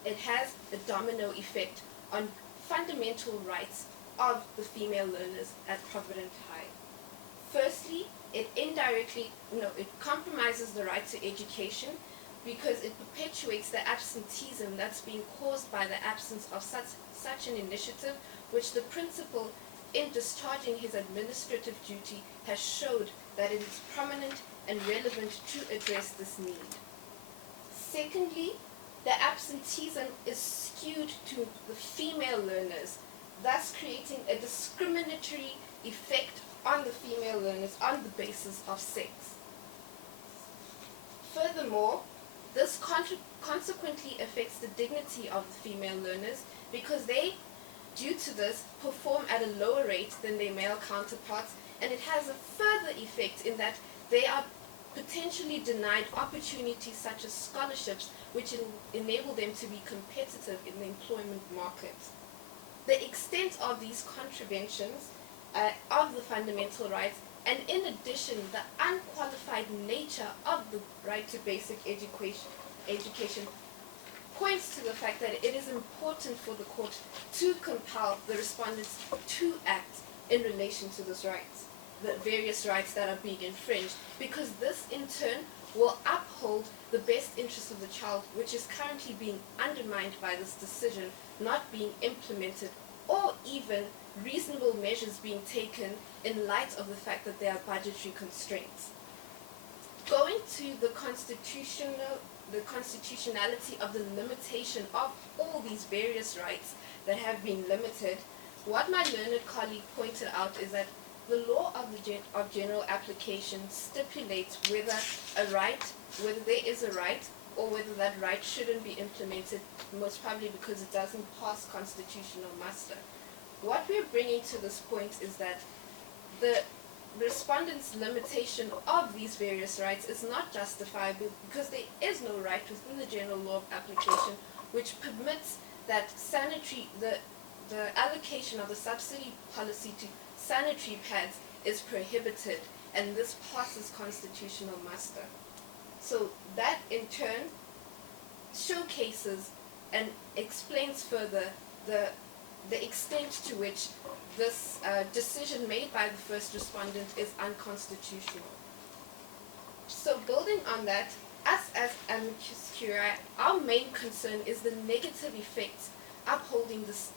it has a domino effect on fundamental rights of the female learners at Provident High. Firstly, it compromises the right to education because it perpetuates the absenteeism that's being caused by the absence of such an initiative, which the principal, in discharging his administrative duty, has showed that it is prominent and relevant to address this need. Secondly, the absenteeism is skewed to the female learners, thus creating a discriminatory effect on the female learners on the basis of sex. Furthermore, this consequently affects the dignity of the female learners because they, due to this, perform at a lower rate than their male counterparts and it has a further effect in that they are potentially denied opportunities such as scholarships, which enable them to be competitive in the employment market. The extent of these contraventions of the fundamental rights, and in addition, the unqualified nature of the right to basic education points to the fact that it is important for the court to compel the respondents to act in relation to those rights, the various rights that are being infringed, because this in turn will uphold the best interest of the child, which is currently being undermined by this decision not being implemented, or even reasonable measures being taken in light of the fact that there are budgetary constraints. Going to the constitutionality of the limitation of all these various rights that have been limited, what my learned colleague pointed out is that the law of general application stipulates whether there is a right, or whether that right shouldn't be implemented, most probably because it doesn't pass constitutional muster. What we're bringing to this point is that the respondent's limitation of these various rights is not justifiable, because there is no right within the general law of application which permits that the allocation of the subsidy policy to sanitary pads is prohibited, and this passes constitutional muster. So that in turn showcases and explains further the extent to which this decision made by the first respondent is unconstitutional. So building on that, us as amicus curiae, our main concern is the negative effects upholding this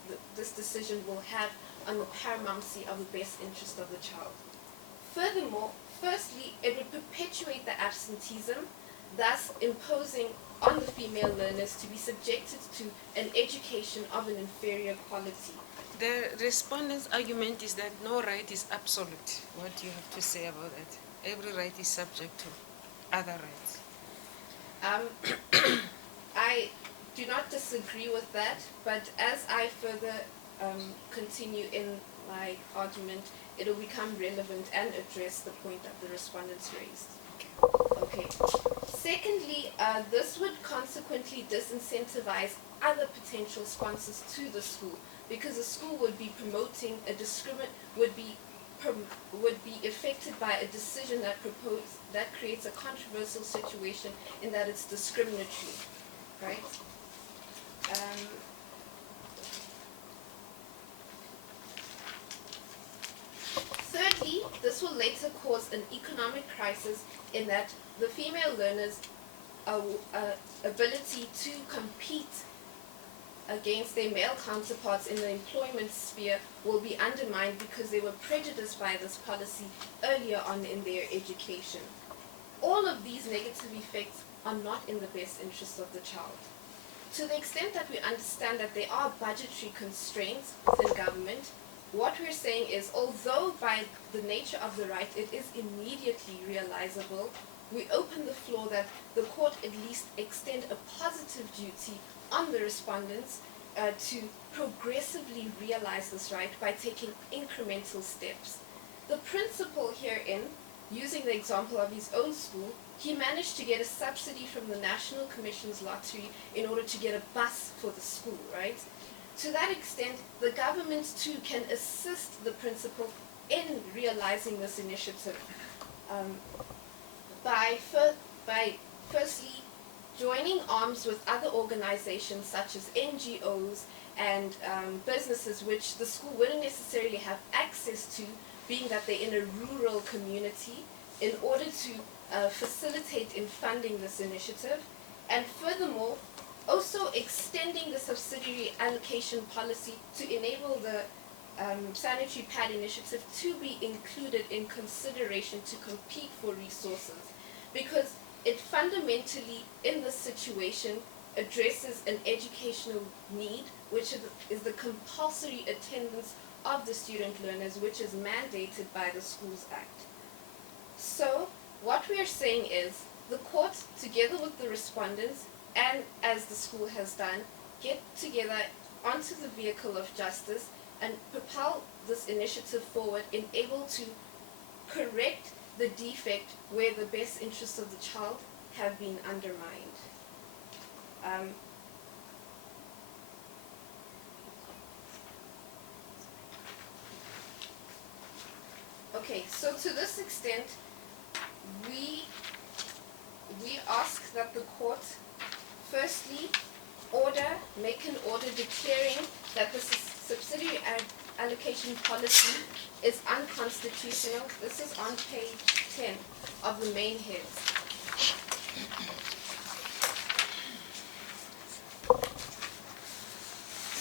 decision will have on the paramountcy of the best interest of the child. Furthermore, firstly, it would perpetuate the absenteeism, thus imposing on the female learners to be subjected to an education of an inferior quality. The respondent's argument is that no right is absolute. What do you have to say about that? Every right is subject to other rights. I do not disagree with that, but as I further continue in my argument, it will become relevant and address the point that the respondents raised. Okay. Secondly, this would consequently disincentivize other potential sponsors to the school, because the school would be promoting would be affected by a decision that creates a controversial situation in that it's discriminatory, right? Thirdly, this will later cause an economic crisis in that the female learners' ability to compete against their male counterparts in the employment sphere will be undermined, because they were prejudiced by this policy earlier on in their education. All of these negative effects are not in the best interest of the child. To the extent that we understand that there are budgetary constraints within government, what we're saying is, although by the nature of the right it is immediately realizable, we open the floor that the court at least extend a positive duty on the respondents to progressively realize this right by taking incremental steps. The principal herein, using the example of his own school, he managed to get a subsidy from the National Commission's lottery in order to get a bus for the school, right? To that extent, the government too can assist the principal in realizing this initiative by firstly joining arms with other organizations such as NGOs and businesses which the school wouldn't necessarily have access to, being that they're in a rural community, in order to facilitate in funding this initiative. And furthermore, also extending the subsidiary allocation policy to enable the sanitary pad initiative to be included in consideration to compete for resources, because it fundamentally, in this situation, addresses an educational need, which is the compulsory attendance of the student learners, which is mandated by the Schools Act. So, what we are saying is, the court, together with the respondents, and as the school has done, get together onto the vehicle of justice and propel this initiative forward, and able to correct the defect where the best interests of the child have been undermined. Okay, so to this extent, we ask that the court firstly make an order declaring that the subsidiary allocation policy is unconstitutional. This is on page 10 of the main heads.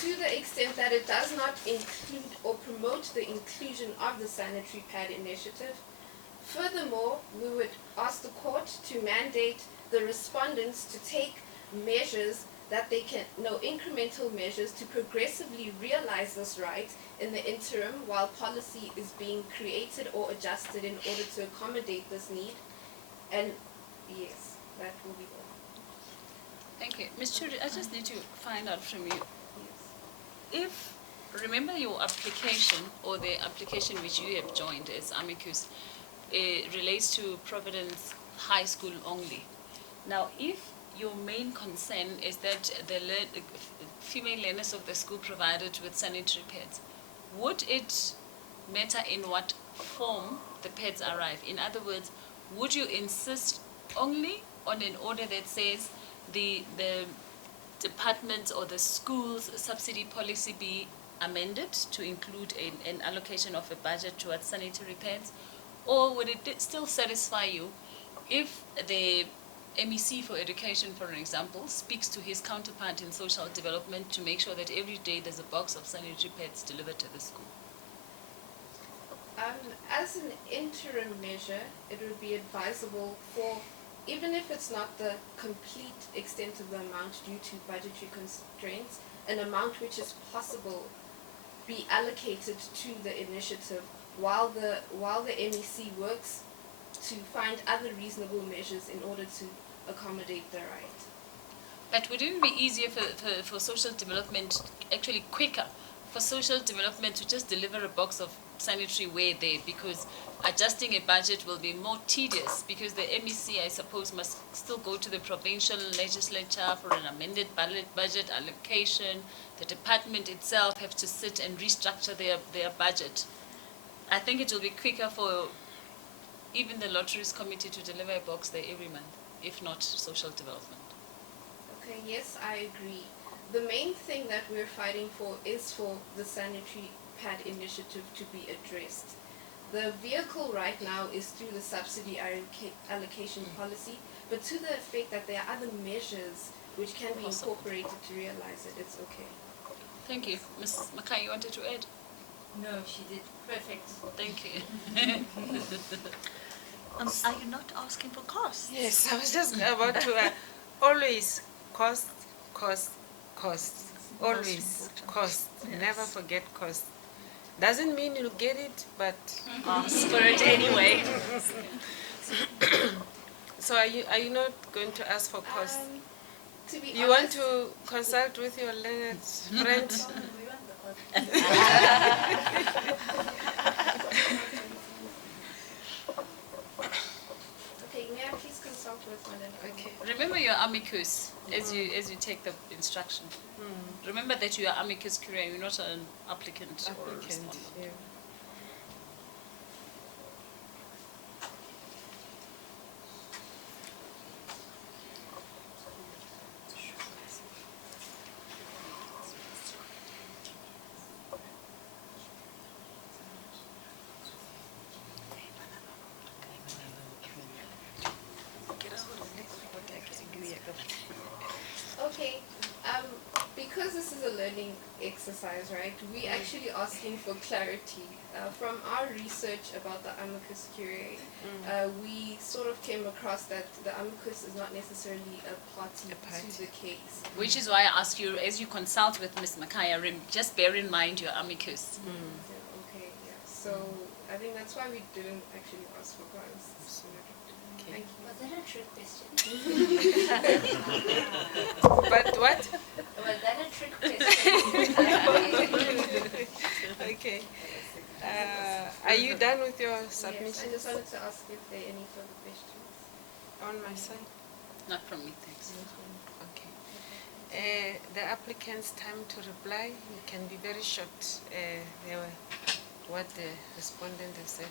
To the extent that it does not include or promote the inclusion of the sanitary pad initiative. Furthermore, we would ask the court to mandate the respondents to take measures that they can, incremental measures to progressively realize this right in the interim while policy is being created or adjusted in order to accommodate this need. And yes, that will be all. Thank you. Ms. Churi, I just need to find out from you. Yes. Remember your application or the application which you have joined as amicus relates to Providence High School only. Now, if your main concern is that the female learners of the school provided with sanitary pads, would it matter in what form the pads arrive? In other words, would you insist only on an order that says the department or the school's subsidy policy be amended to include an allocation of a budget towards sanitary pads? Or would it still satisfy you if the MEC for Education, for example, speaks to his counterpart in social development to make sure that every day there's a box of sanitary pads delivered to the school? As an interim measure, it would be advisable for, even if it's not the complete extent of the amount due to budgetary constraints, an amount which is possible be allocated to the initiative while the MEC works to find other reasonable measures in order to accommodate the right. But would it be easier for social development, actually quicker, for social development to just deliver a box of sanitary ware there, because adjusting a budget will be more tedious, because the MEC, I suppose, must still go to the provincial legislature for an amended budget allocation. The department itself have to sit and restructure their budget. I think it will be quicker for even the lotteries committee to deliver a box there every month, if not social development. Okay, yes, I agree. The main thing that we're fighting for is for the sanitary pad initiative to be addressed. The vehicle right now is through the subsidy allocation policy, but to the effect that there are other measures which can be incorporated to realize it, it's okay. Thank you. Ms. Makai, you wanted to add? No, she did perfect. Thank you. Are you not asking for costs? Yes, I was just about to always cost. Always cost. Never forget cost. Doesn't mean you'll get it, but Ask for it anyway. So are you not going to ask for cost? To be You want honest, to consult with your learned friend? okay, may I please consult with my learned friend? Okay. Remember your amicus as you take the instruction. Remember that you are amicus curiae, you're not an applicant or a respondent. Yeah. Okay, because this is a learning exercise, right, we actually asking for clarity. From our research about the amicus curiae, we sort of came across that the amicus is not necessarily a party to the case. Which is why I ask you, as you consult with Ms. Makaya, just bear in mind your amicus. Okay, yeah. So I think that's why we didn't actually ask for costs. Thank you. Was that a trick question? But what? Was that a trick question? Okay. Are you done with your Yes, I submissions? just wanted to ask if there are any further questions. On my side? Not from me, thanks. Okay. The applicant's time to reply, it can be very short. They were what the respondent has said.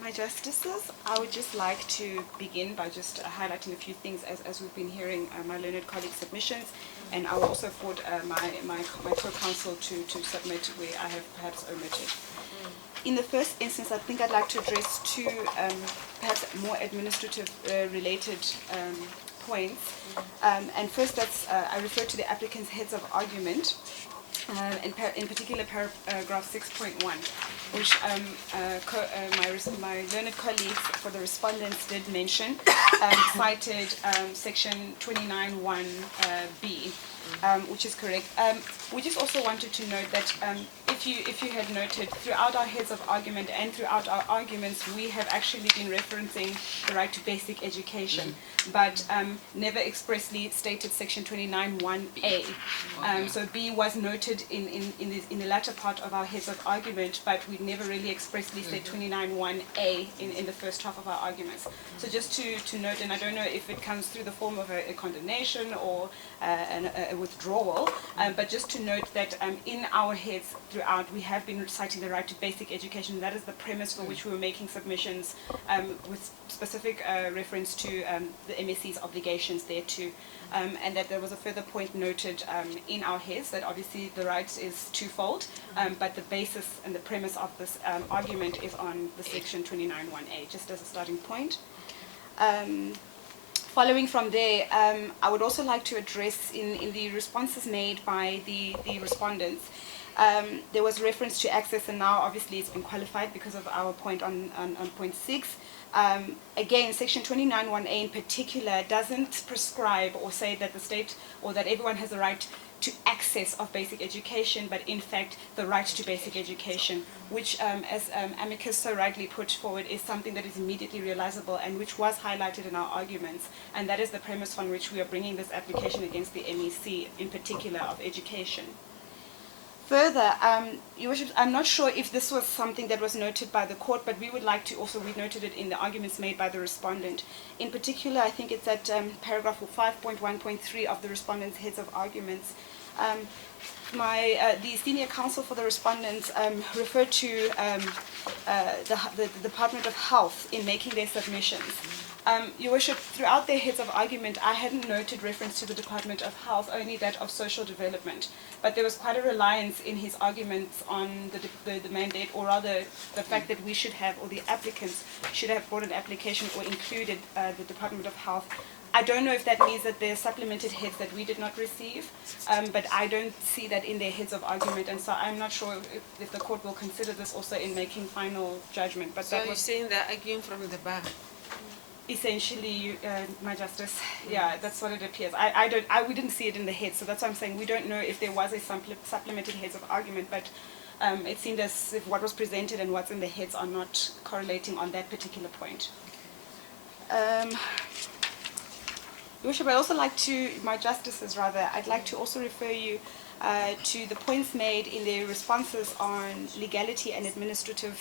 My Justices, I would just like to begin by just highlighting a few things as we've been hearing my learned colleagues' submissions, and I will also afford my co-counsel to submit where I have perhaps omitted. In the first instance, I think I'd like to address two perhaps more administrative related points. And first, I refer to the applicant's heads of argument, in particular paragraph 6.1, which my learned colleagues for the respondents did mention, cited section 29(1)(b), which is correct. We just also wanted to note that if you had noted, throughout our heads of argument and throughout our arguments, we have actually been referencing the right to basic education, but never expressly stated section 29(1)(a). So B was noted in the latter part of our heads of argument, but we never really expressly said 29(1)(a) in the first half of our arguments. So just to note, and I don't know if it comes through the form of a condemnation or a withdrawal, but just to note that in our heads throughout, we have been citing the right to basic education. That is the premise for which we were making submissions with specific reference to the MSC's obligations thereto. And that there was a further point noted in our heads that obviously the right is twofold, but the basis and the premise of this argument is on the section 29(1)(a), just as a starting point. Following from there, I would also like to address in the responses made by the respondents, there was reference to access, and now obviously it's been qualified because of our point on point 6. Again, section 29(1)(a) in particular doesn't prescribe or say that the state or that everyone has the right to access of basic education, but in fact the right to basic education, which as amicus so rightly put forward, is something that is immediately realizable and which was highlighted in our arguments, and that is the premise on which we are bringing this application against the MEC, in particular of education. Further, Your Worship, I'm not sure if this was something that was noted by the court, but we would like to also, we noted it in the arguments made by the respondent. In particular, I think it's at paragraph 5.1.3 of the respondent's heads of arguments. The senior counsel for the respondents referred to the Department of Health in making their submissions. Your Worship, throughout their heads of argument, I hadn't noted reference to the Department of Health, only that of Social Development. But there was quite a reliance in his arguments on the mandate, or rather the fact that we should have, or the applicants should have brought an application or included the Department of Health. I don't know if that means that they're supplemented heads that we did not receive, but I don't see that in their heads of argument, and so I'm not sure if the court will consider this also in making final judgment. But So that you're was saying they're arguing from the bar? essentially, my Justice, yeah, that's what it appears. We didn't see it in the head, so that's why I'm saying we don't know if there was a supplemented heads of argument, but it seemed as if what was presented and what's in the heads are not correlating on that particular point. Your Worship, I'd also like to, my Justices rather, I'd like to also refer you to the points made in their responses on legality and administrative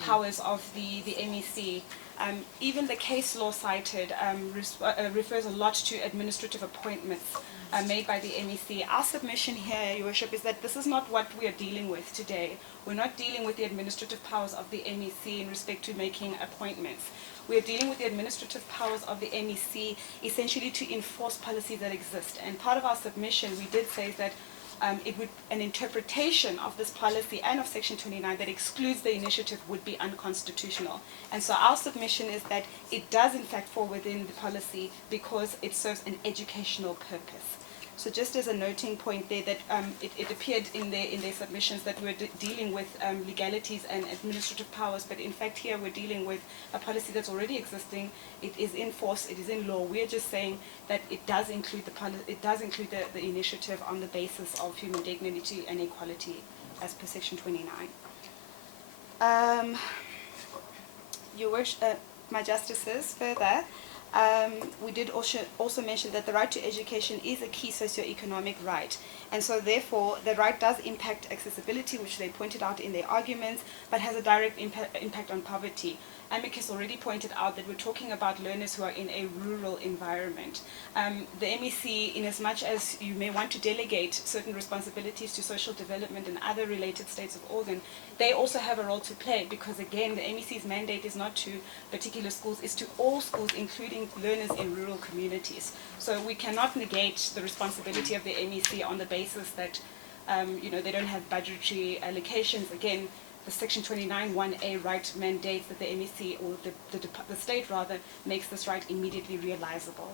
powers of the MEC. Even the case law cited refers a lot to administrative appointments made by the MEC. Our submission here, Your Worship, is that this is not what we are dealing with today. We're not dealing with the administrative powers of the MEC in respect to making appointments. We are dealing with the administrative powers of the MEC essentially to enforce policies that exist. And part of our submission, we did say that an interpretation of this policy and of Section 29 that excludes the initiative would be unconstitutional. And so our submission is that it does in fact fall within the policy because it serves an educational purpose. So just as a noting point there, that it appeared in their submissions that we're dealing with legalities and administrative powers, but in fact here we're dealing with a policy that's already existing. It is in force, it is in law. We're just saying that it does include the initiative on the basis of human dignity and equality as per Section 29. Your Worship, my Justices, further, we did also mention that the right to education is a key socioeconomic right. And so therefore, the right does impact accessibility, which they pointed out in their arguments, but has a direct impact on poverty. Amicus already pointed out that we're talking about learners who are in a rural environment. The MEC, in as much as you may want to delegate certain responsibilities to social development and other related states of organ, they also have a role to play, because again, the MEC's mandate is not to particular schools, it's to all schools, including learners in rural communities. So we cannot negate the responsibility of the MEC on the basis that they don't have budgetary allocations. Again, the Section 29(1)A right mandates that the MEC, or the state rather, makes this right immediately realizable.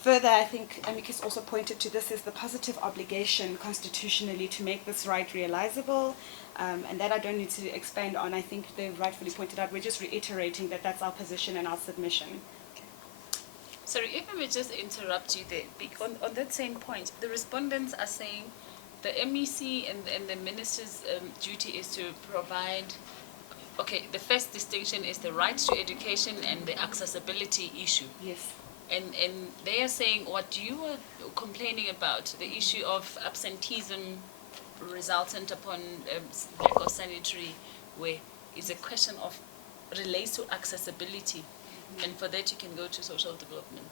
Further, I think Amicus also pointed to this as the positive obligation constitutionally to make this right realizable, and that I don't need to expand on. I think they've rightfully pointed out. We're just reiterating that that's our position and our submission. Sorry, if I may just interrupt you there. On that same point, the respondents are saying the MEC and the minister's duty is to provide, okay, the first distinction is the right to education and the accessibility issue. Yes. And they are saying what you were complaining about, the issue of absenteeism resultant upon lack of sanitary wear, is a question of, relates to accessibility. And for that you can go to social development.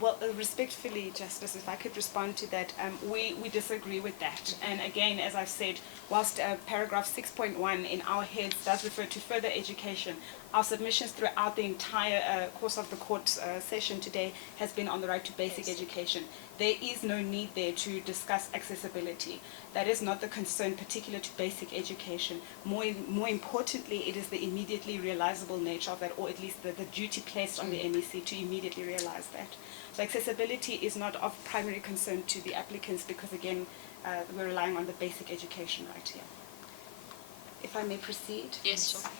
Well, respectfully, Justice, if I could respond to that, we disagree with that. And again, as I've said, whilst paragraph 6.1 in our heads does refer to further education, our submissions throughout the entire course of the court session today has been on the right to basic education. There is no need there to discuss accessibility. That is not the concern particular to basic education. More importantly, it is the immediately realizable nature of that, or at least the duty placed on the MEC to immediately realize that. So accessibility is not of primary concern to the applicants, because again, we're relying on the basic education right here. If I may proceed? Yes, sure.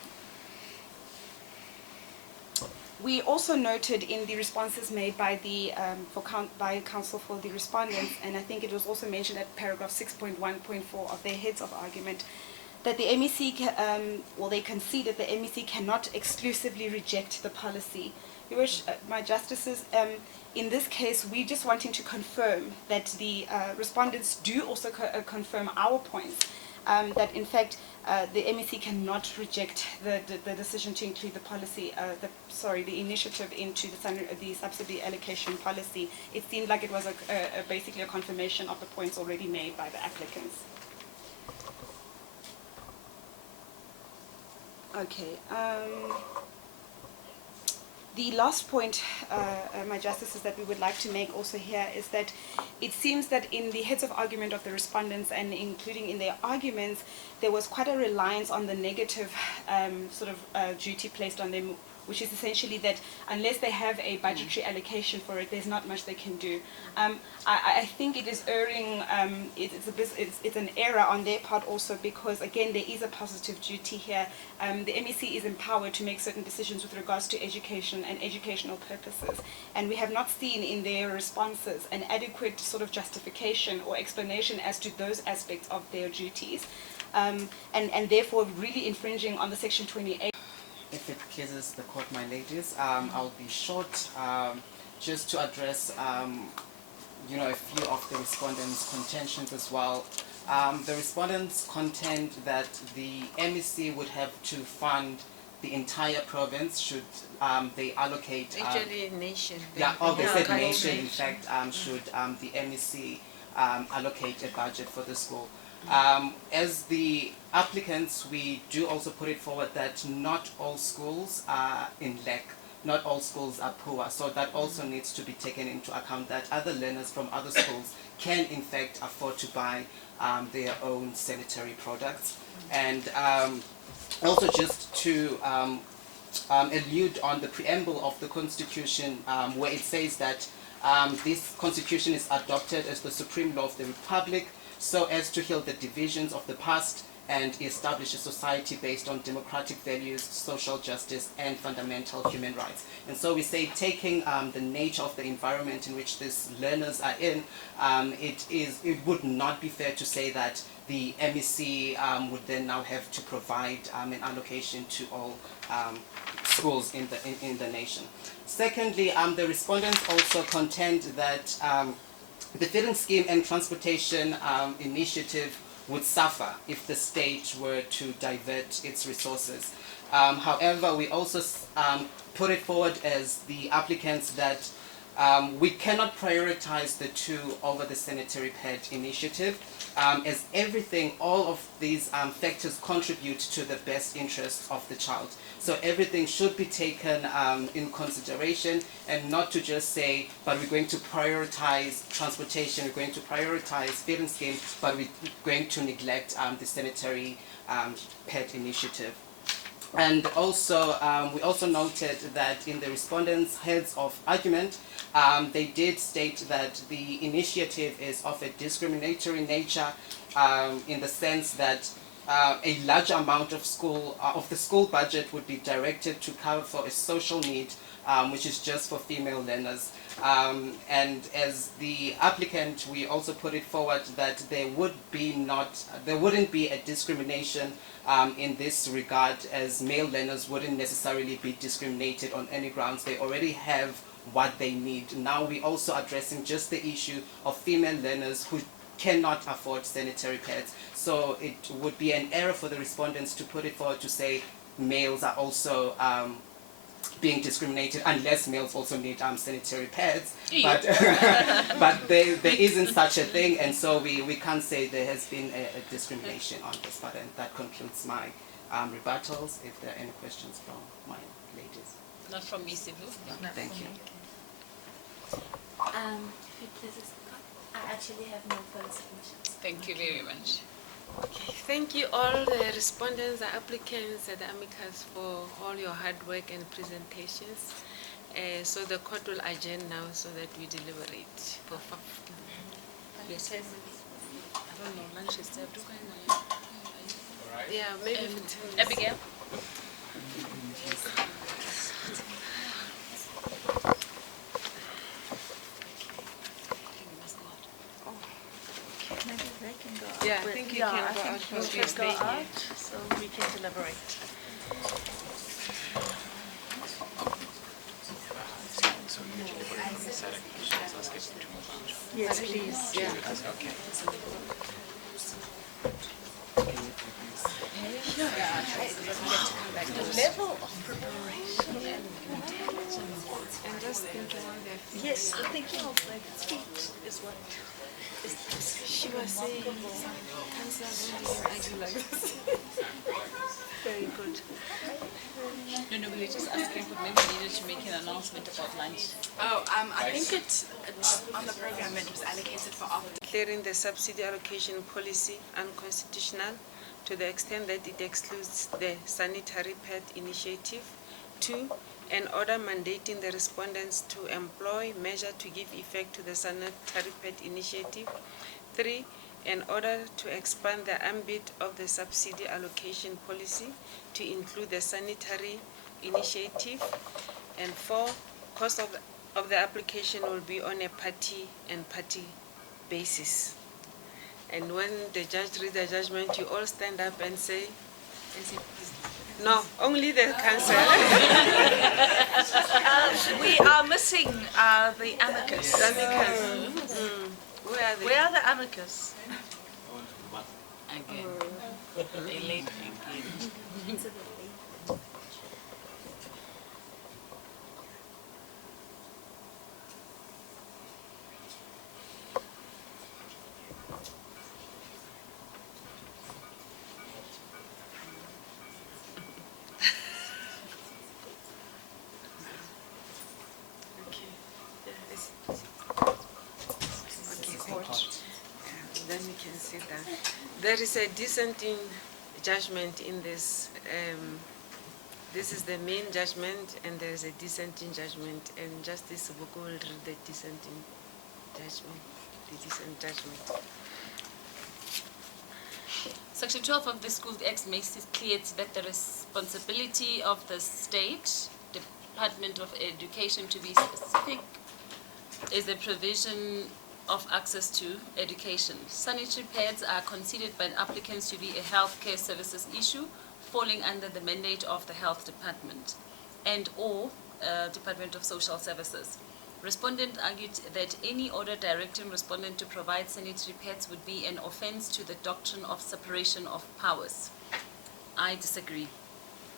We also noted in the responses made by the by counsel for the respondents, and I think it was also mentioned at paragraph 6.1.4 of their heads of argument, that the MEC, they conceded the MEC cannot exclusively reject the policy. Your wish, my justices, in this case, we're just wanting to confirm that the respondents do also confirm our points, that in fact the MEC cannot reject the decision to include the policy, the initiative into the subsidy allocation policy. It seemed like it was basically a confirmation of the points already made by the applicants. Okay. The last point, my justices, that we would like to make also here is that it seems that in the heads of argument of the respondents, and including in their arguments, there was quite a reliance on the negative duty placed on them, which is essentially that unless they have a budgetary allocation for it, there's not much they can do. I think it is erring, it's an error on their part also, because again, there is a positive duty here. The MEC is empowered to make certain decisions with regards to education and educational purposes, and we have not seen in their responses an adequate sort of justification or explanation as to those aspects of their duties, and therefore really infringing on the Section 28. If it pleases the court, my ladies, I'll be short, just to address a few of the respondents' contentions as well. The respondents contend that the MEC would have to fund the entire province should they allocate... Actually, nation. They said nation, in fact, should the MEC allocate a budget for the school. As the applicants, we do also put it forward that not all schools are in lack, not all schools are poor, so that also needs to be taken into account, that other learners from other schools can in fact afford to buy their own sanitary products. And also just to allude on the preamble of the Constitution, where it says that this Constitution is adopted as the supreme law of the Republic, so as to heal the divisions of the past and establish a society based on democratic values, social justice, and fundamental human rights. And so we say, taking the nature of the environment in which these learners are in, it would not be fair to say that the MEC would then now have to provide an allocation to all schools in the nation. Secondly, the respondents also contend that the feeding scheme and transportation initiative would suffer if the state were to divert its resources. However, we also put it forward as the applicants that we cannot prioritize the two over the sanitary pad initiative, as all of these factors contribute to the best interests of the child. So everything should be taken in consideration, and not to just say, but we're going to prioritize transportation, we're going to prioritize feeding scheme, but we're going to neglect the sanitary pad initiative. And also, we also noted that in the respondents' heads of argument, they did state that the initiative is of a discriminatory nature, in the sense that a large amount of the school budget would be directed to cover for a social need, which is just for female learners. And as the applicant, we also put it forward that there wouldn't be a discrimination in this regard, as male learners wouldn't necessarily be discriminated on any grounds. They already have what they need. Now we're also addressing just the issue of female learners who cannot afford sanitary pads. So it would be an error for the respondents to put it forward to say males are also being discriminated, unless males also need sanitary pads. But but there isn't such a thing, and so we can't say there has been a discrimination on this. But and that concludes my rebuttals. If there are any questions from my ladies. Not from me, Sivu. Thank you. If it pleases the court, I actually have no further submissions. Thank you very much. Okay, thank you all the respondents, the applicants, and the amicus for all your hard work and presentations. So the court will adjourn now so that we deliberate for 5 Yes. I don't know, lunch is served. Yeah, maybe 15 minutes. Abigail? Maybe they can go out. Yeah, I think you can go out We'll because we just go stay here. out so we can deliberate. Yes, please. Yeah. The level of preparation and intelligence. And just thinking on their feet. Yes, the thinking of their feet is what is She was saying, Councillor, don't even argue like this. very good. No, we were just asking if maybe we needed to make an announcement about lunch. Oh, I think it's on the program it was allocated for after. Declaring the subsidy allocation policy unconstitutional to the extent that it excludes the sanitary pad initiative. 2, an order mandating the respondents to employ measure to give effect to the sanitary pad initiative. 3, an order to expand the ambit of the subsidy allocation policy to include the sanitary initiative. And 4, cost of the application will be on a party and party basis. And when the judge reads the judgment, you all stand up and say, no, only the council. We are missing the amicus. The amicus. Where are they? Where are the amicus? Again. They late again. Then we can sit down. There is a dissenting judgment in this. This is the main judgment, and there is a dissenting judgment. And Justice Buko will read the dissenting judgment. The dissent judgment. Section 12 of the Schools Act makes it clear that the responsibility of the state, Department of Education to be specific, is the provision of access to education. Sanitary pads are considered by applicants to be a healthcare services issue falling under the mandate of the health department. and or Department of Social Services. Respondent argued that any order directing respondent to provide sanitary pads would be an offense to the doctrine of separation of powers. I disagree.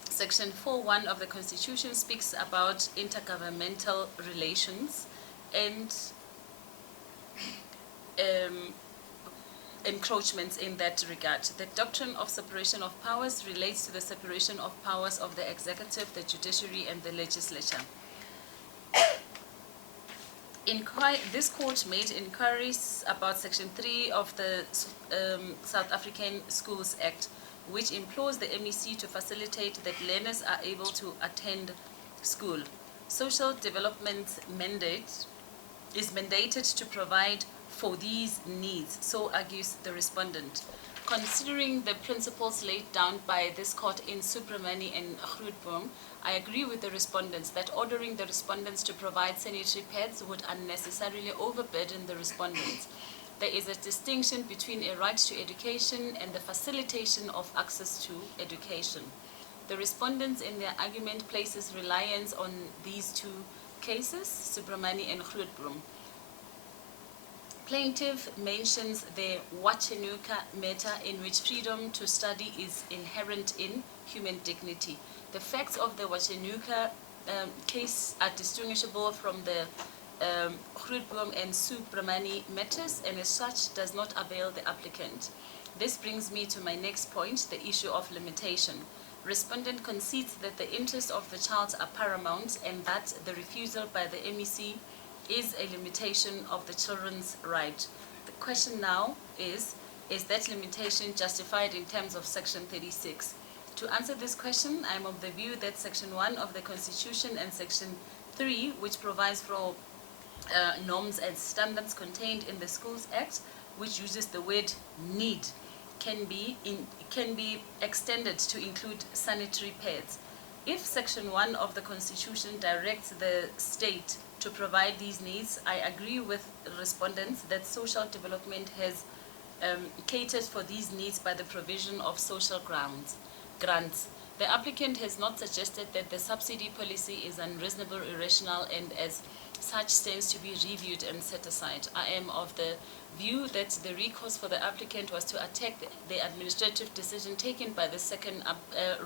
Section 4.1 of the Constitution speaks about intergovernmental relations and encroachments in that regard. The doctrine of separation of powers relates to the separation of powers of the executive, the judiciary, and the legislature. This court made inquiries about Section 3 of the South African Schools Act, which implores the MEC to facilitate that learners are able to attend school. Social development mandate is mandated to provide for these needs, so argues the respondent. Considering the principles laid down by this court in Supramani and Grootboom, I agree with the respondents that ordering the respondents to provide sanitary pads would unnecessarily overburden the respondents. There is a distinction between a right to education and the facilitation of access to education. The respondents in their argument places reliance on these two cases, Supramani and Grootboom. Plaintiff mentions the Wachenuka matter in which freedom to study is inherent in human dignity. The facts of the Wachenuka case are distinguishable from the Grootboom and Supramani matters, and as such does not avail the applicant. This brings me to my next point, the issue of limitation. Respondent concedes that the interests of the child are paramount and that the refusal by the MEC is a limitation of the children's right. The question now is that limitation justified in terms of Section 36? To answer this question, I am of the view that Section 1 of the Constitution and Section 3, which provides for norms and standards contained in the Schools Act, which uses the word need, can be extended to include sanitary pads. If Section 1 of the Constitution directs the state to provide these needs, I agree with respondents that social development has catered for these needs by the provision of social grants. The applicant has not suggested that the subsidy policy is unreasonable, irrational, and as such stands to be reviewed and set aside. I am of the view that the recourse for the applicant was to attack the administrative decision taken by the second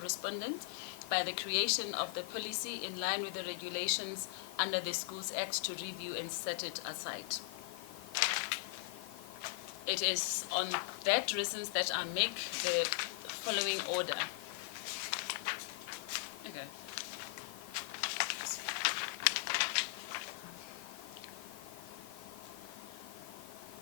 respondent by the creation of the policy in line with the regulations under the Schools Act to review and set it aside. It is on that reasons that I make the following order. Okay.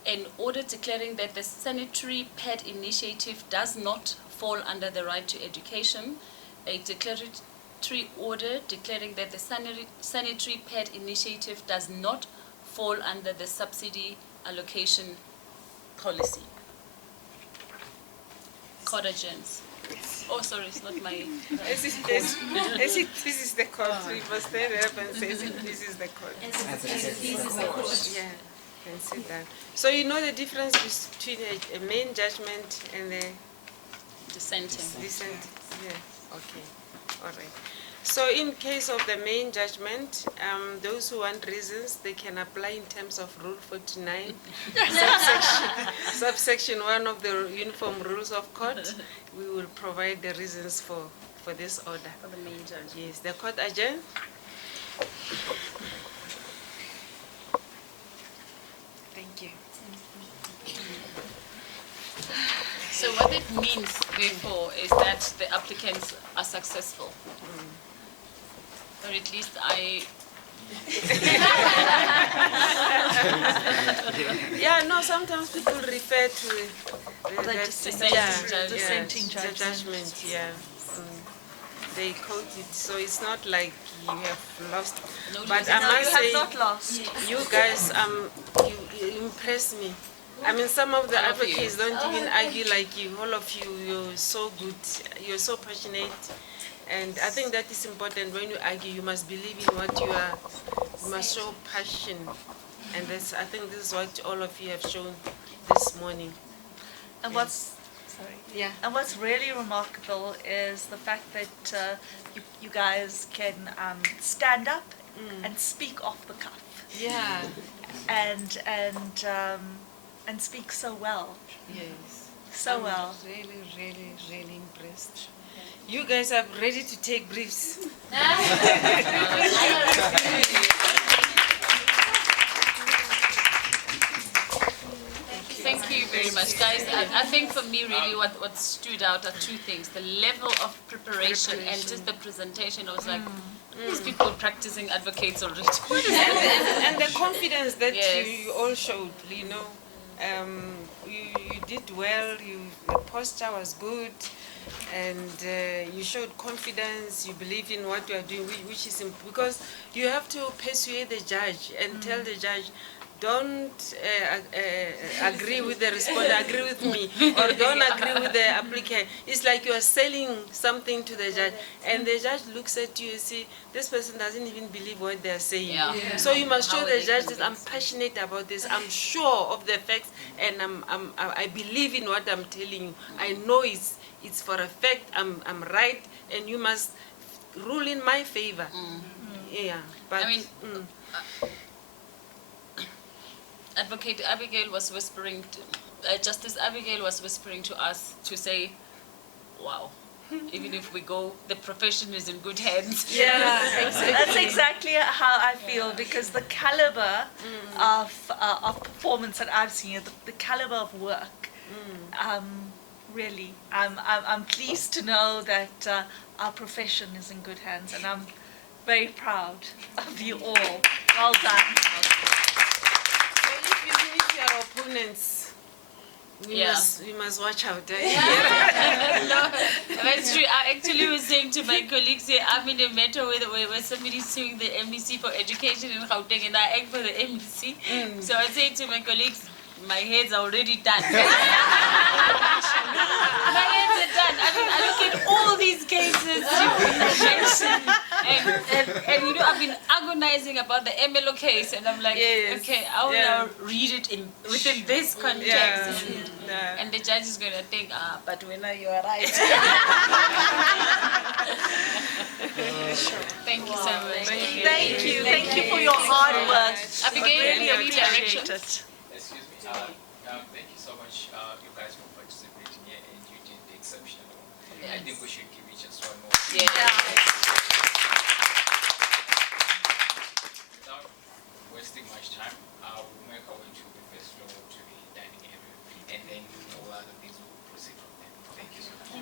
An order declaring that the sanitary pad initiative does not fall under the right to education, a declaratory order declaring that the sanitary pad initiative does not fall under the subsidy allocation policy. Court adjourns. Oh, sorry, it's not my... This is the court. We must stand up and say, this is the court. Yeah, you can see that. So you know the difference between a main judgment and the dissenting. Yeah, okay, all right. So in case of the main judgment, those who want reasons, they can apply in terms of Rule 49, subsection 1 of the Uniform Rules of Court. We will provide the reasons for this order. For the main judge. Yes, the court adjourned. Thank you. So what it means, therefore, is that the applicants are successful. Or at least Yeah, no, sometimes people refer to the dissenting judgment, yeah. They quote it, so it's not like you have lost. No, but no, I must you say, have not lost. you guys, you impress me. I mean, some of the All of you. advocates don't even argue like you. All of you, you're so good. You're so passionate. And I think that is important. When you argue, you must believe in what you are. You must show passion. And I think this is what all of you have shown this morning. And what's sorry. Yeah. And what's really remarkable is the fact that you guys can stand up and speak off the cuff Yeah. and speak so well, Yes. so I'm well. really, really, really impressed. You guys are ready to take briefs. Thank you very much, guys. I think for me, really, what stood out are two things: the level of preparation and just the presentation. I was like, these people are practicing advocates already. And the confidence that Yes. you all showed, you know, you did well. Your posture was good, and you showed confidence. You believed in what you are doing, which is because you have to persuade the judge and tell the judge, don't agree with the respondent, agree with me, or don't agree with the applicant. It's like you are selling something to the judge, and the judge looks at you and see, this person doesn't even believe what they are saying. Yeah. Yeah. So you must show How are the they judge that I'm convinced? passionate about this. I'm sure of the facts, and I believe in what I'm telling you. I know it's for a fact. I'm right, and you must rule in my favor. Yeah, but I mean, Advocate Abigail was whispering, Justice Abigail was whispering to us to say, wow, even if we go, the profession is in good hands. Yeah, that's exactly how I feel, because the caliber of performance that I've seen, the caliber of work, really, I'm pleased to know that our profession is in good hands, and I'm very proud of you all. Well done. So if you are opponents, we must watch out. No, that's true. I actually was saying to my colleagues here, I'm in a matter where somebody's suing the MEC for education in Gauteng, and I act for the MEC. So I say to my colleagues, my head's already done. My heads are done. I mean, I look at all these cases you mentioned, and you know, I've been agonizing about the MLO case, and I'm like, Yes. okay, I will now read it within this context. And the judge is going to think, but when you are right. Thank you so much. Thank you. Thank you for your hard work. Abigail, Really any appreciate directions? it. Excuse me. Thank you so much, you guys, for participating here, and you did exceptional. I think we should give you just one more. Without wasting much time, we'll make our way to the first floor to the dining area, and then all other things will proceed from there. Thank you so much.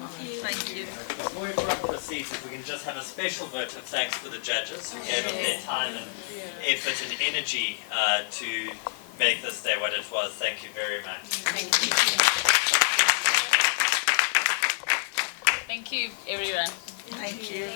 Thank you. Before everyone proceeds, if we can just have a special vote of thanks for the judges who gave up their time and effort and energy to make this day what it was. Thank you very much. Thank you. Thank you, everyone. Thank you.